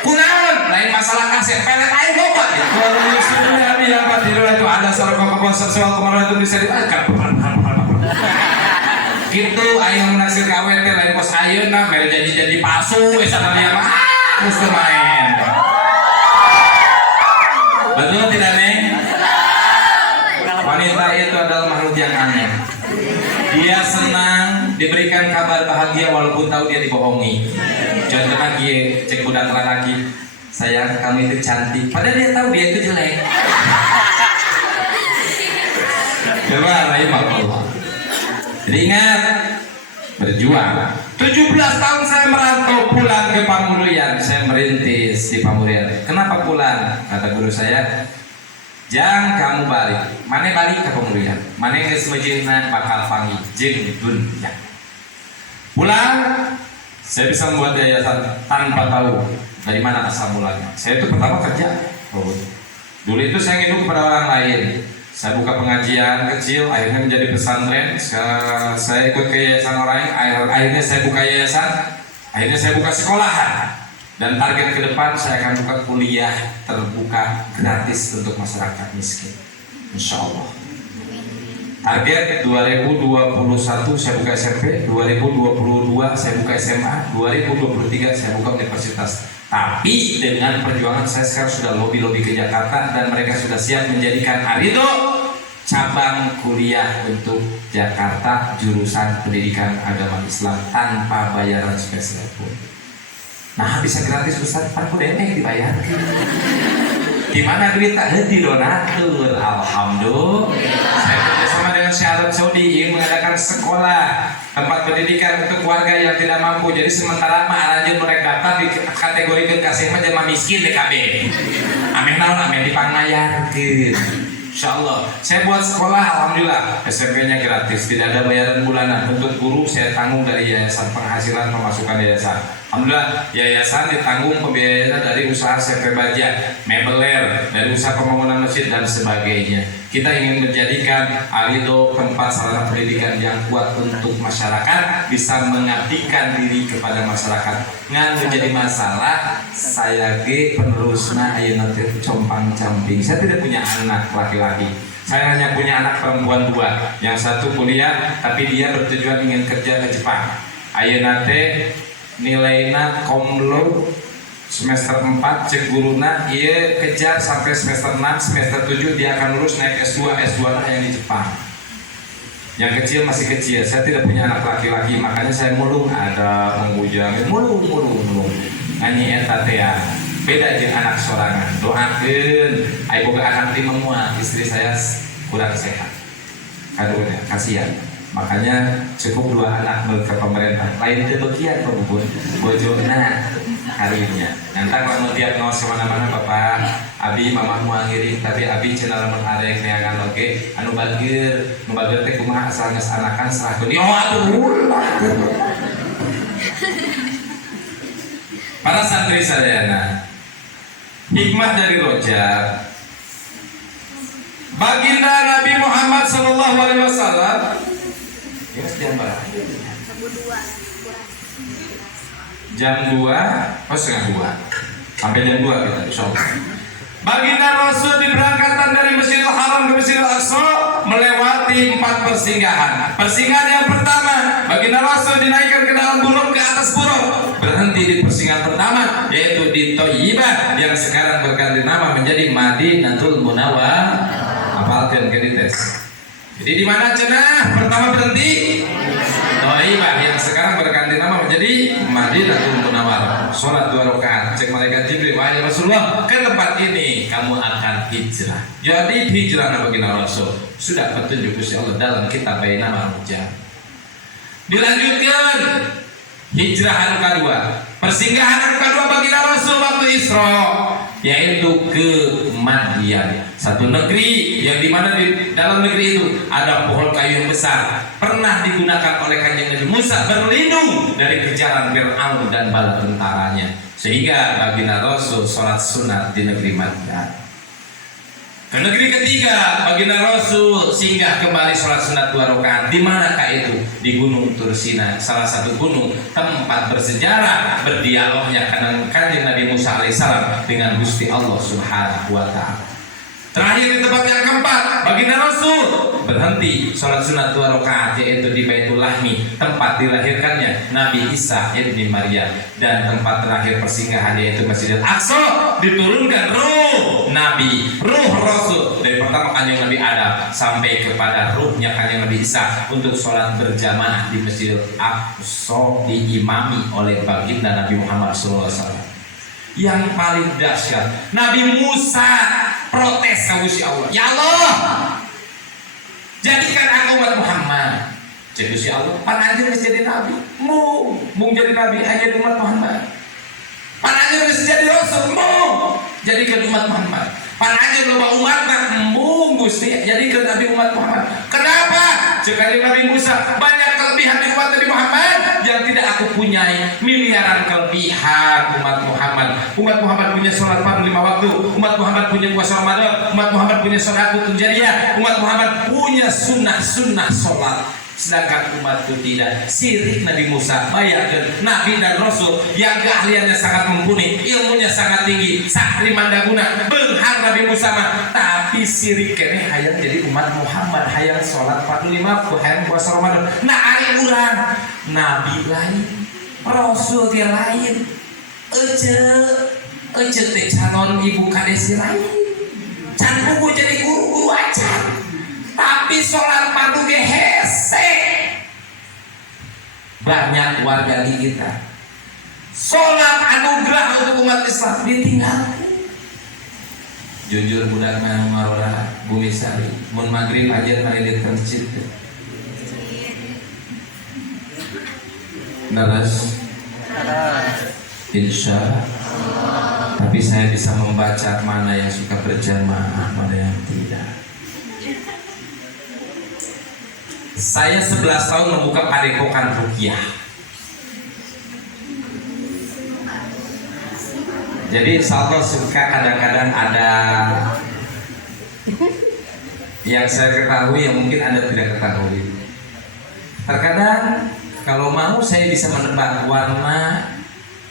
Kunaon? Lain masalah kaset pelet aing loba. Kalau muslimnya abi ya batiru itu ada sareng kaposan soal kemarin itu bisa diangkat. Gitu aing menghasil kawin teh lain pos ayeuna mere jadi palsu esa tadi mah. Mesti main. Betul tidak Neng? Wanita itu adalah makhluk yang aneh. Dia senang diberikan kabar bahagia walaupun tahu dia dibohongi. Contohnya dia cek budak lagi, sayang kamu itu cantik, padahal dia tahu dia itu jelek. Coba lain Allah. Jadi ingat, berjuang. 17 tahun saya merantau pulang ke Pamurian, saya merintis di Pamurian. Kenapa pulang? Kata guru saya, jang kamu balik, mana balik ke Pamurian, mana yang semajina bakal panggil jeng dunia. Pulang, saya bisa membuat yayasan tanpa tahu dari mana asal mulanya. Saya itu pertama kerja. Dulu itu saya ngitung kepada orang lain. Saya buka pengajian kecil, akhirnya menjadi pesantren. Saya ikut ke yayasan orang lain, akhirnya saya buka yayasan, akhirnya saya buka sekolahan. Dan target ke depan saya akan buka kuliah terbuka gratis untuk masyarakat miskin. Insya Allah. Target 2021 saya buka SMP, 2022 saya buka SMA, 2023 saya buka universitas. Tapi dengan perjuangan saya sekarang sudah lobby-lobby ke Jakarta dan mereka sudah siap menjadikan Arido cabang kuliah untuk Jakarta jurusan pendidikan agama Islam tanpa bayaran spesial pun. Nah bisa gratis Ustaz, aku DNE dibayar. Gimana duit tak henti donatur? Alhamdulillah. Saya bekerjasama dengan Syarab Saudi ingin mengadakan sekolah tempat pendidikan untuk warga yang tidak mampu. Jadi sementara mah aranjeun mereka daftar dikategorikan kasih mah jelema miskin DKB. Amin naon amin dipangmayarkeun. Insyaallah. Saya buat sekolah alhamdulillah SMP-nya gratis, tidak ada bayaran bulanan. Untuk guru saya tanggung dari yayasan penghasilan pemasukan yayasan. Alhamdulillah yayasan ditanggung pembiayaan dari usaha CV Baja, Mebeler, dari usaha pembangunan masjid dan sebagainya. Kita ingin menjadikan Arido tempat sarana pendidikan yang kuat untuk masyarakat, bisa mengabdikan diri kepada masyarakat. Ngan menjadi masalah saya ge penerusna ayeuna teh compang-camping. Saya tidak punya anak laki-laki. Saya hanya punya anak perempuan 2. Yang satu kuliah tapi dia bertujuan ingin kerja ke Jepang. Ayeuna teh nilaina komlo semester 4 cek guruna ia kejar sampai semester 6 semester 7 dia akan lulus naik S2 nya yang di Jepang. Yang kecil masih kecil, saya tidak punya anak laki-laki makanya saya mulung ada mengbujang mulung nyanyi eta teh beda jeung anak sorangan. Doakeun aya boga anak 5 mual, istri saya kurang sehat kadunya kasihan. Makanya cukup 2 anak ke pemerintah. Lain itu bagian pebubun bojona harinya. Nanti kalau tiap ngawas kemana-mana bapak, abi mama mau ngiring, tapi abi cenah lamun arek neangan oge, anu bageur teh kumaha asal geus anakan serahkeun. Yo atuh. Para santri sadayana, hikmah dari Rojab. Baginda Nabi Muhammad sallallahu alaihi wasallam jam 2 setengah 2 sampai jam 2 kita insyaallah. Baginda Rasul diberangkatkan dari Masjidil Haram ke Masjidil Aqsa melewati 4 persinggahan. Persinggahan yang pertama, Baginda Rasul dinaikkan ke dalam burung, ke atas burung, berhenti di persinggahan pertama yaitu di Thayyibah yang sekarang berganti nama menjadi Madinatul Munawwarah. Hafalkan ke tes. Jadi di mana cenah pertama berhenti? Thaibah yang sekarang berganti nama menjadi Madinatul Munawwarah. Sholat 2 rakaat. Cek malaikat Jibril, wahai Rasulullah, ke tempat ini kamu akan hijrah. Jadi hijrah baginda Rasul sudah petunjuk Gusti Allah dalam kitab Bainama Mujah. Dilanjutkan hijrah anu kedua, persinggahan anu kedua baginda Rasul waktu Isra, yaitu ke Madyan, satu negeri yang dimana di dalam negeri itu ada pohon kayu yang besar, pernah digunakan oleh Kanjeng Nabi Musa berlindung dari kejaran Fir'aun dan bala tentaranya, sehingga baginda Rasul sholat sunat di negeri Madyan. Ke negeri ketiga, baginda Rasul singgah kembali sholat sunat 2 rakaat. Di manakah itu? Di Gunung Tursina, salah satu gunung tempat bersejarah berdialognya Kanjeng Nabi Musa alaihissalam dengan Gusti Allah Subhanahu wa Ta'ala. Terakhir di tempat yang keempat, baginda Rasul berhenti sholat sunat 2 rakaat, yaitu di Baitul Lahmi, tempat dilahirkannya Nabi Isa ibni Maryam, dan tempat terakhir persinggahan yaitu Masjidil Aqsa, diturunkan ruh Nabi, ruh Rasul dari pertama Kanjeng Nabi Adam sampai kepada ruhnya Kanjeng Nabi Isa untuk sholat berjamaah di Masjidil Aqsa, diimami oleh baginda Nabi Muhammad SAW. Yang paling dahsyat, Nabi Musa protes ke Gusti Allah, ya Allah, jadikan aku umat Muhammad. Jadi Gusti Allah, pan aja harus jadi nabi, mung jadi nabi hanya umat Muhammad. Pan aja harus jadi rasul, jadikan umat Muhammad. Pan aja loba umat, mung Gusti jadikan nabi umat Muhammad. Kenapa? Jika Nabi Musa banyak kelebihan di umat Nabi Muhammad yang tidak aku punyai, miliaran kelebihan umat Muhammad. Umat Muhammad punya sholat fardu 5 waktu, umat Muhammad punya puasa Ramadan, umat Muhammad punya sholat jariyah, umat Muhammad punya sunnah sholat. Sedangkan umatku tidak. Sirik Nabi Musa. Bayangkan Nabi dan Rasul yang keahliannya sangat mumpuni, ilmunya sangat tinggi, sakri mandaguna, benghar Nabi Musa mah, tapi sirik kene hayang jadi umat Muhammad, hayang sholat 45 waktu, hayang puasa Ramadan. Nah ari urang Nabi lain, Rasul dia lain, ece teh calon ibu kadesi lain, can buku jadi guru ajar, tapi sholat fardu ge hese. Banyak warga di kita sholat anugerah untuk umat Islam ditinggalkan. Jujur budak nang marora Bumi Sari, mun maghrib aja mari di masjid. Naras insya Allah. Tapi saya bisa membaca mana yang suka berjamaah, mana yang tidak. Saya 11 tahun membuka padepokan ruqyah. Jadi insya Allah suka kadang-kadang ada yang saya ketahui yang mungkin Anda tidak ketahui. Terkadang kalau mau saya bisa menebak warna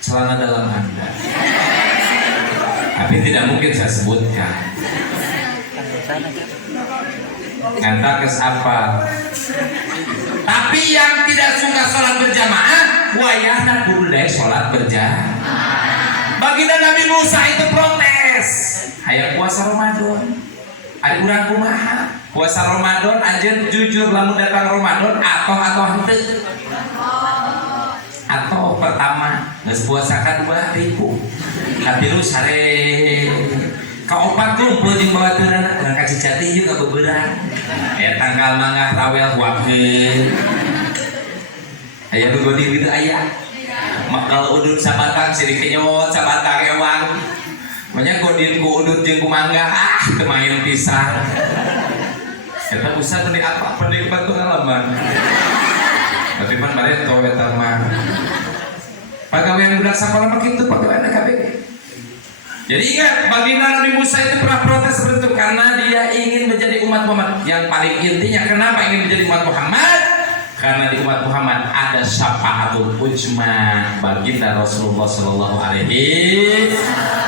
celana dalam Anda, tapi tidak mungkin saya sebutkan. Ngantakes apa? Tapi yang tidak suka sholat berjamaah, wayahna kudu deh sholat berjamaah. Baginda Nabi Musa itu protes, hayang puasa Ramadan. Ada urang kumaha? Puasa Ramadan aja jujur lamun datang Ramadan atau henteu. Atau pertama geus puasakan 2.000. Katilu sare kaopat kumpul jeung bawateurana urang ka Cicati ieu ka bebeurang. Tanggal mangga rawel wakeun. Aya nu godi kitu aya. Makal udut sabatang siri kenyot sabatang ewang. Banyak godin ku udut jeung ku mangga teu main pisan. Eta usah tadi apa pendidikan pengalaman. Tapi pan bare to eta mah. Pagawean budak sakola mah kitu pagawean KBG. Jadi ingat, baginda Nabi Musa itu pernah protes seperti itu karena dia ingin menjadi umat Muhammad. Yang paling intinya kenapa ingin menjadi umat Muhammad? Karena di umat Muhammad ada syafaatul uzma baginda Rasulullah Sallallahu Alaihi.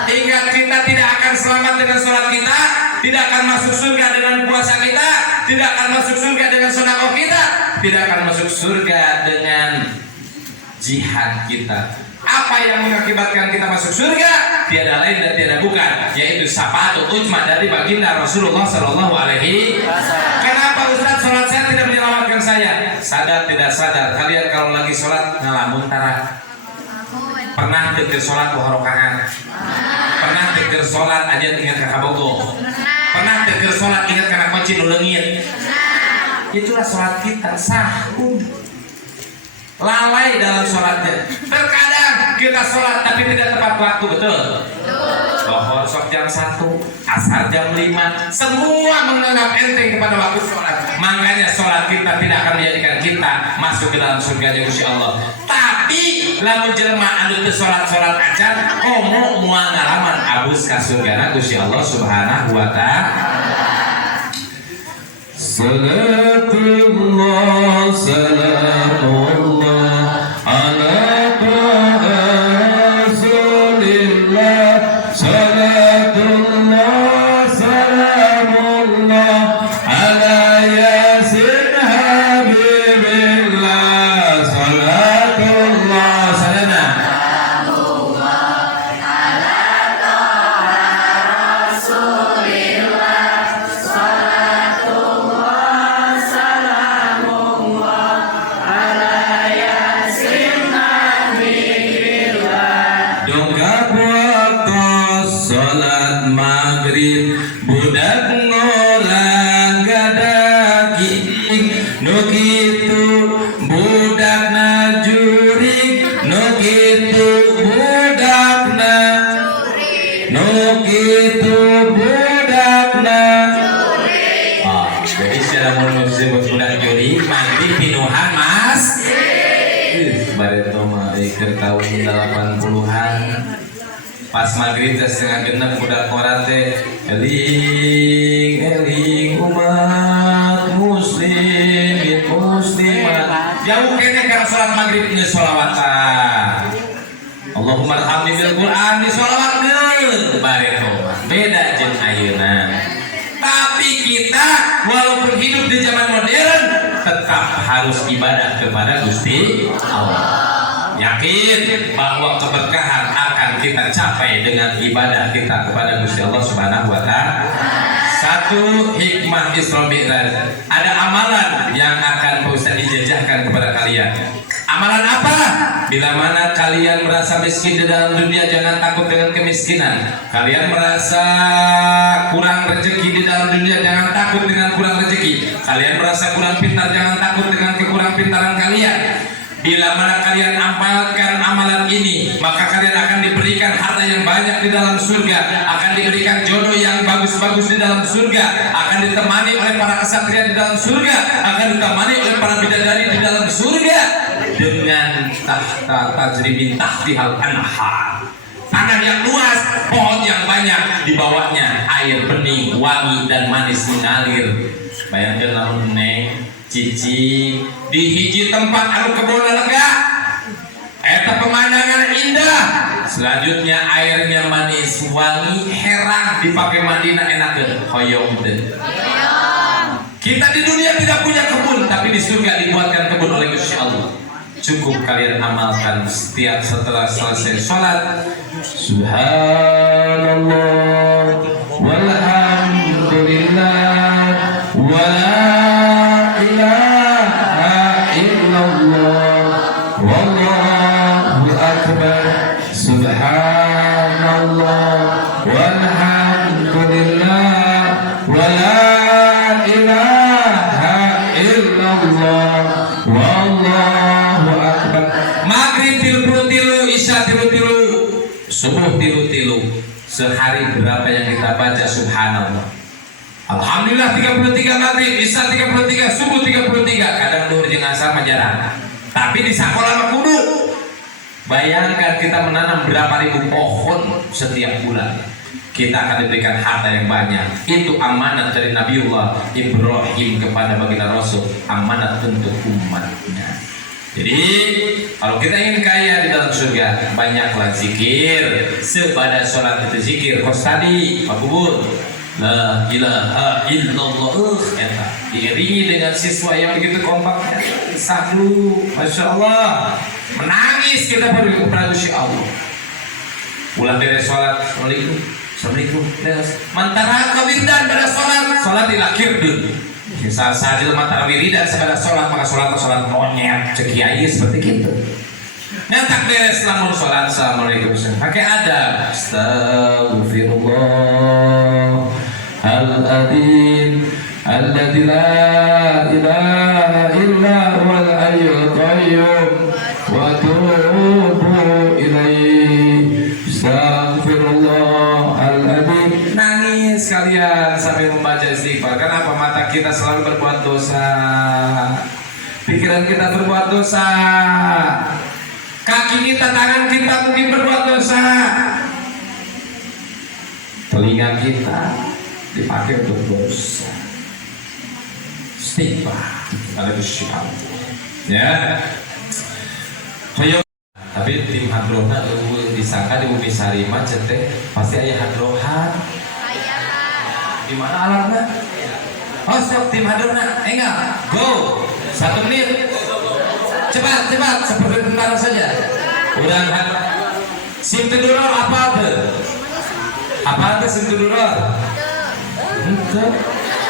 Ingat, kita tidak akan selamat dengan sholat kita, tidak akan masuk surga dengan puasa kita, tidak akan masuk surga dengan sedekah kita, tidak akan masuk surga dengan jihad kita. Apa yang mengakibatkan kita masuk surga? Tiada lain dan tiada bukan, yaitu syafaatul uzma dari baginda Rasulullah Sallallahu Alaihi. Kenapa Ustaz sholat saya tidak menyelamatkan saya? Sadar tidak sadar, kalian ngalamun tara pernah deket sholat dua rakaat, pernah deket sholat aja ingat kakak bogo, pernah deket sholat ingat kakak kunci nulengin. Itulah sholat kita sahun, lalai dalam sholatnya. Terkadang kita sholat tapi tidak tepat waktu, betul? Lohor sok jam 1, asar jam 5, semua menganggap enteng kepada waktu sholat. Makanya sholat kita tidak akan menjadikan kita masuk ke dalam surganya Gusti Allah. Tapi lamun jelema anu teu sholat-sholat acan, komo moal ngalaman abus ka surgana Gusti Allah Subhanahu wa taala. Salatullah salamullah ala rasulillah, salatullah salamullah ala yasin habibillah, salatullah salana dongkap waktu sholat maghrib budak ngolang gadaki nu kitu budak na jurik, nu kitu budak na nu kitu budak na jadi secara menurut budak jurik maghrib pinuhan mas baretoma iker tahun 80-an pas maghrib setengah genep budak koran teh eling umat muslimin muslimat jauh kene karena sholat maghrib ini sholawatan Allahumma alhamdi bil Quran di sholawatkeun baretoma beda jeung ayeuna. Tapi kita walaupun hidup di zaman modern tetap harus ibadah kepada Gusti Allah. Yakin bahwa keberkahan akan kita capai dengan ibadah kita kepada Gusti Allah Subhanahu wa taala. Satu hikmah Isra Mi'raj. Ada amalan yang akan Pak Ustaz dijajahkan kepada kalian. Amalan apa? Bila mana kalian merasa miskin di dalam dunia, jangan takut dengan kemiskinan. Kalian merasa kurang rezeki di dalam dunia, jangan takut dengan kurang rezeki. Kalian merasa kurang pintar, jangan takut dengan kekurang pintaran kalian. Bila mana kalian amalkan amalan ini, maka kalian akan diberikan harta yang banyak di dalam surga, akan diberikan jodoh yang bagus-bagus di dalam surga, akan ditemani oleh para kesatria di dalam surga, akan ditemani oleh para bidadari di dalam surga dengan tahta tajrimin tahtihal anhar. Tanah yang luas, pohon yang banyak, di bawahnya air bening, wangi dan manis mengalir. Bayangkan lamun neng cici di hiji tempat anu kebona lega, eta pemandangan indah. Selanjutnya airnya manis, wangi, herang, dipakai mandina enak hoyong teh. Kita di dunia tidak punya kebun, tapi di surga dibuatkan kebun oleh Gusti Allah. Cukup kalian amalkan setiap setelah selesai sholat. Subhanallah walhamdulillah wala ilaha illallah wallahu akbar. Subhanallah walhamdulillah wala ilaha illallah wallahu akbar. Maghrib tilu-tilu, isya tilu-tilu, subuh tilu-tilu. Sehari berapa yang kita baca subhanallah? Alhamdulillah 33 maghrib, isya 33, subuh 33. Kadang duhur jeung asar mah jarang. Tapi di sakola mah kudu. Bayangkan kita menanam berapa ribu pohon setiap bulan. Kita akan diberikan harta yang banyak. Itu amanat dari Nabiullah Ibrahim kepada baginda Rasul, amanat untuk umatnya. Jadi kalau kita ingin kaya di dalam surga, banyaklah zikir. Sepada sholat itu zikir. Kos tadi Pak Bubun, la ilaha illallah, diiringi dengan siswa yang begitu kompaknya. Sahlu, masya Allah, menangis kita beri kepada Gusti Allah. Pulang dari sholat, assalamualaikum, assalamualaikum. Mantara kawindan pada sholat dilakir dulu. Misal saja mantara wiridan sepada sholat, maka sholat monyet cekiai seperti itu. nyantak beres lamun sholat. Assalamualaikum. Pakai adab. Astaghfirullahaladzim alladzi la ilaha illa huwal hayyul qayyum wa atubu ilaihi. Astaghfirullahaladzim. Nangis kalian sambil membaca istighfar. Kenapa? Mata kita selalu berbuat dosa, pikiran kita berbuat dosa, kaki kita, tangan kita mungkin berbuat dosa, telinga kita dipakai untuk dosa. Istighfar pada Gusti Allah. Ya. Tapi tim hadrohna disangka di Umi Sarima cetek pasti aya hadrohan. Di mana alatnya? Oh, stop tim hadrohna. Enggak. Go. 1 menit. Cepat, seperti tentara saja. Udah sim keduror apa tuh? Apa tuh sim keduror? Enggak.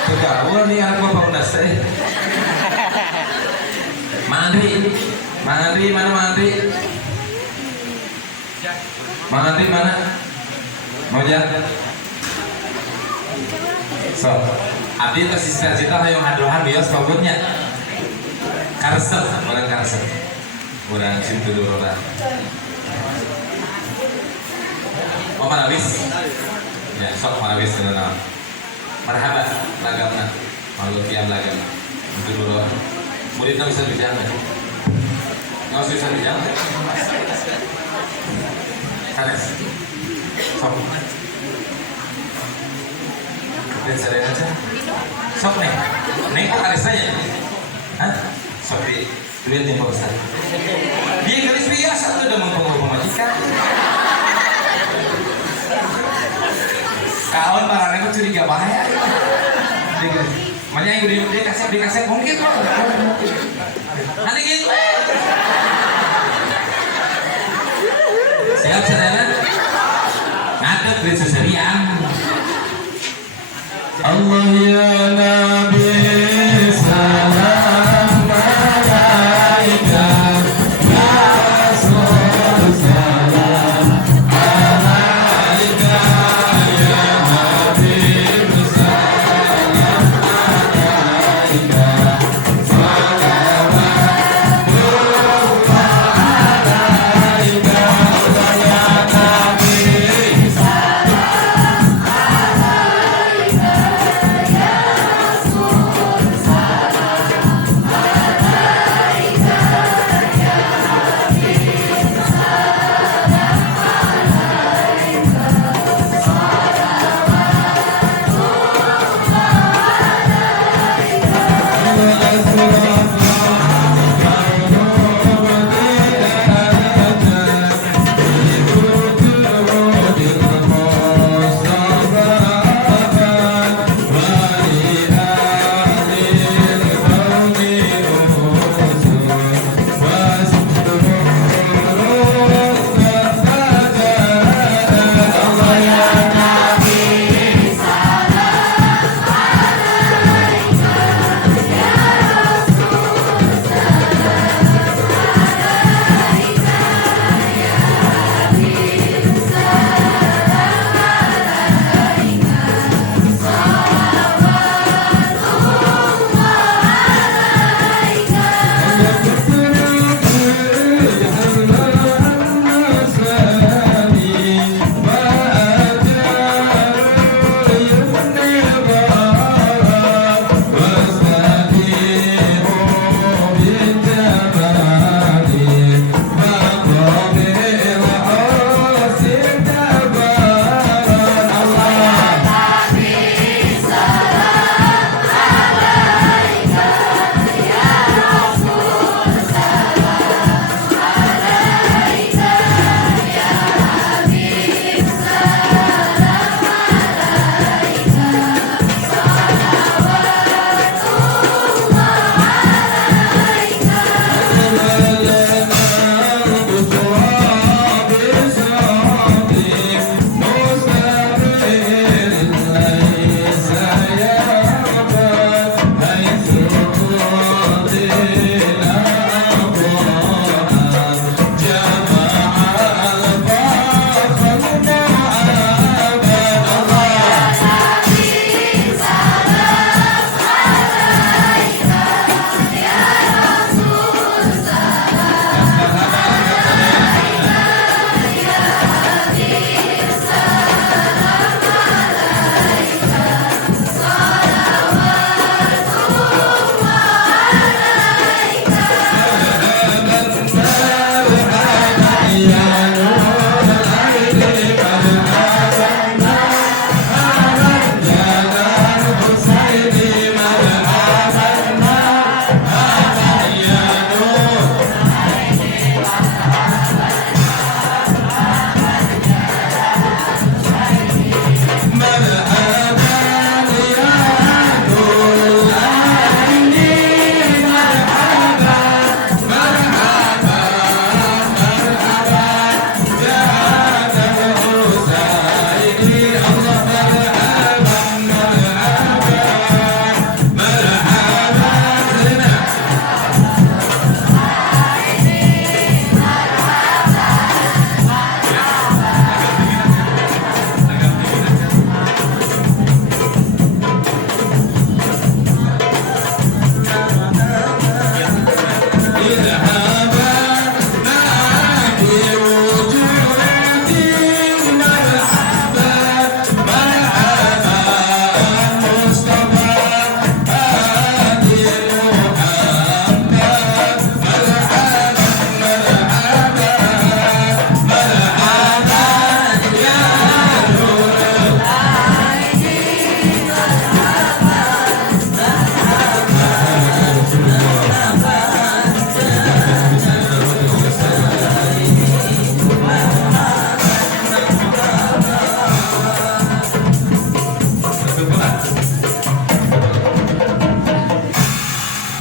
Kekawan nih aku apa udah teh? Mandri mana Mandri? Mandri mana? Mau jalan? So, abdi kasih cita-cita yang hadrohan bios pokoknya. Karsep, orang karsep, orang cinta dulu orang. Mau manabis? Ya, sok manabis benar. Marhaban, lagamna, malu tiang lagam. Itu dulu. Muridnya bisa bicara, nggak bisa bicara. Kares, sok. Lihat saya aja. Sok neng kok kares saya? Hah? Seperti duit yang Pak Ustaz. Dia garis biasa tuh udah mengkongkong majikan. Kawan barangnya itu curiga bahaya. Makanya yang dia kasih mungkin kok. Nanti gitu. Siap saudara? Ngadep duit seserian. Allah ya Nabi salam.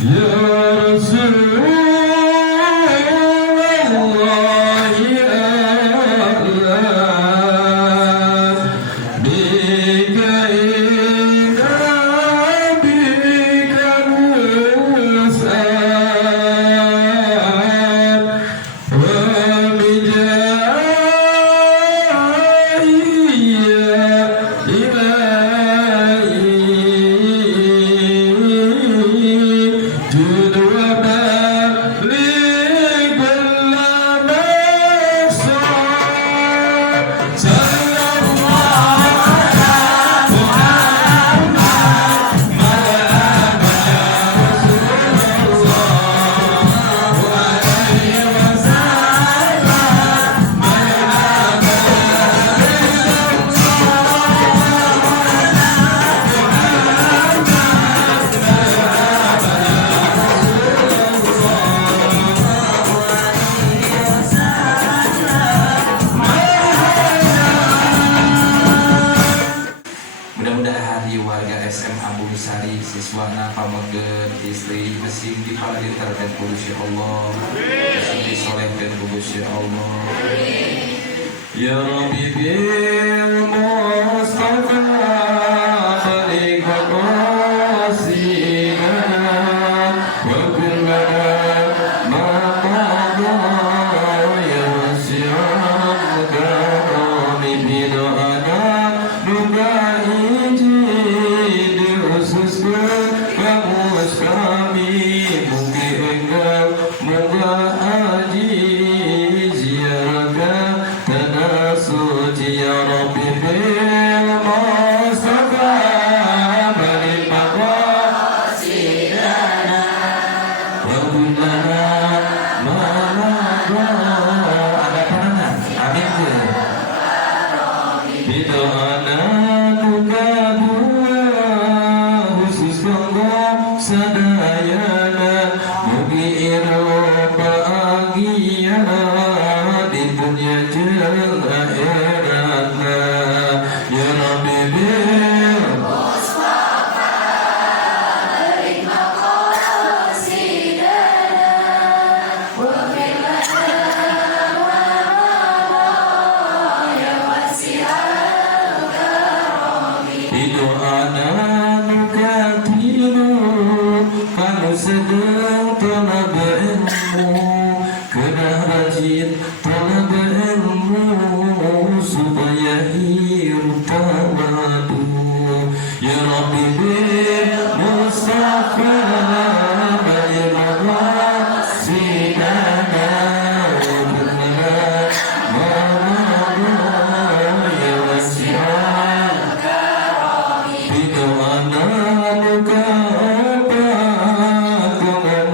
Ya Rasulullah ya Allah bika inna bika nus'al wa mudah-mudahan di warga SMA Bumisari siswana pamogeun istri mesim dipalintarkan ku Gusti Allah mesim disolehkeun ku Gusti Allah ya Rabbi bil Mustafa balik qasidana wa kullana ma qada ya wasi'al karami bid'ana sadayana mugi Eropa agiyana di dunia jeung akhiratna ya Rabbi bil Mustafa balik maqasidana wa fil ya wasi'al karami doana nukatilu kalau sedang talab ilmu kena rajin talab ilmu supaya hidup tawadu ya Rabbi bil Mustafa balik maqasidana wa benar ya wasi'al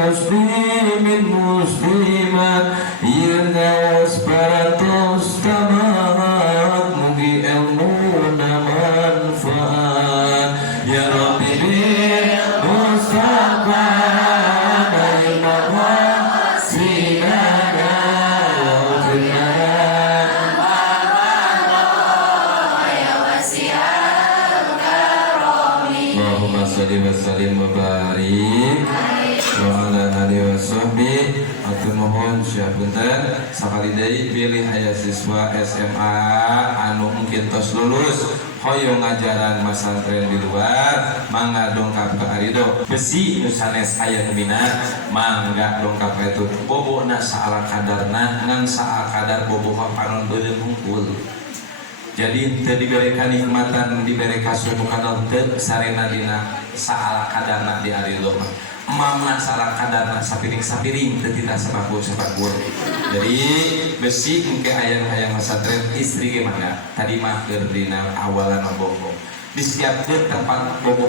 muslimin muslimat yang wasparatus tamat mugi ilmu na manfaat ya Rabbi bil Mustafa balik maqasidana wa benar ya wasi'al karami Allahumma salli wa sallim wa barik wa ala alihi wa sahbihi atur mohon syapunten sakali deui pilih aya siswa SMA anu mungkin tos lulus hoyong ngajaran masantren di luar mangga dongkap ka arido besi nu sanes aya nu minat mangga dongkap ka itu bobona saala kadarna ngan saala kadar boboha panon beureum hungkul jadi teu dibere kanikmatan dibere kasuatu kadal teu sarena dina saala kadarna di arido mama salah kadarna sapiring-sapiring teu tidak sabagul jadi besi engke hayang-hayang masantren istri ge mangga tadi mah keur dina awalan bobo disiapkeun tempat bobo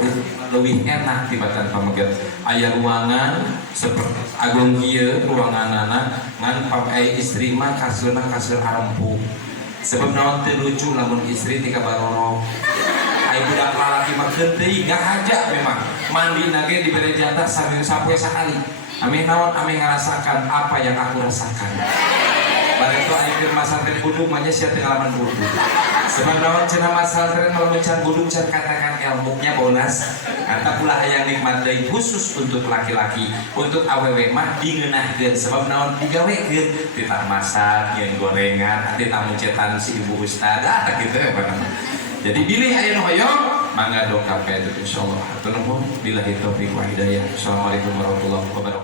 leuwih enak tibatan pameget aya ruangan seperti agung kieu ruanganana ngan papai istri mah kasurna kasur ampuk sebab naon teu lucu lamun istri tika barorok ai budak lalaki mah geudeui gahaja memang mandi nage diberi jatah sambil sapoe sakali ame naon ame ngarasakan apa yang aku rasakan bari itu aya keur masantren buduk mah nya sia teu ngalaman buduk sebab naon cenah masantren lamun can buduk can katakan ilmunya bonus Anta pula yang nikmat dari khusus untuk laki-laki, untuk awewe mah dingeunahkeun sebab naon digawekeun tita masak, yang gorengan, tita muncetan si ibu ustad gitu ya Pak. Jadi pilih aya nu hoyong, mangga dongkap ka itu insyaallah. Hatur nuhun billahi taufiq wa hidayah. Assalamualaikum warahmatullahi wabarakatuh.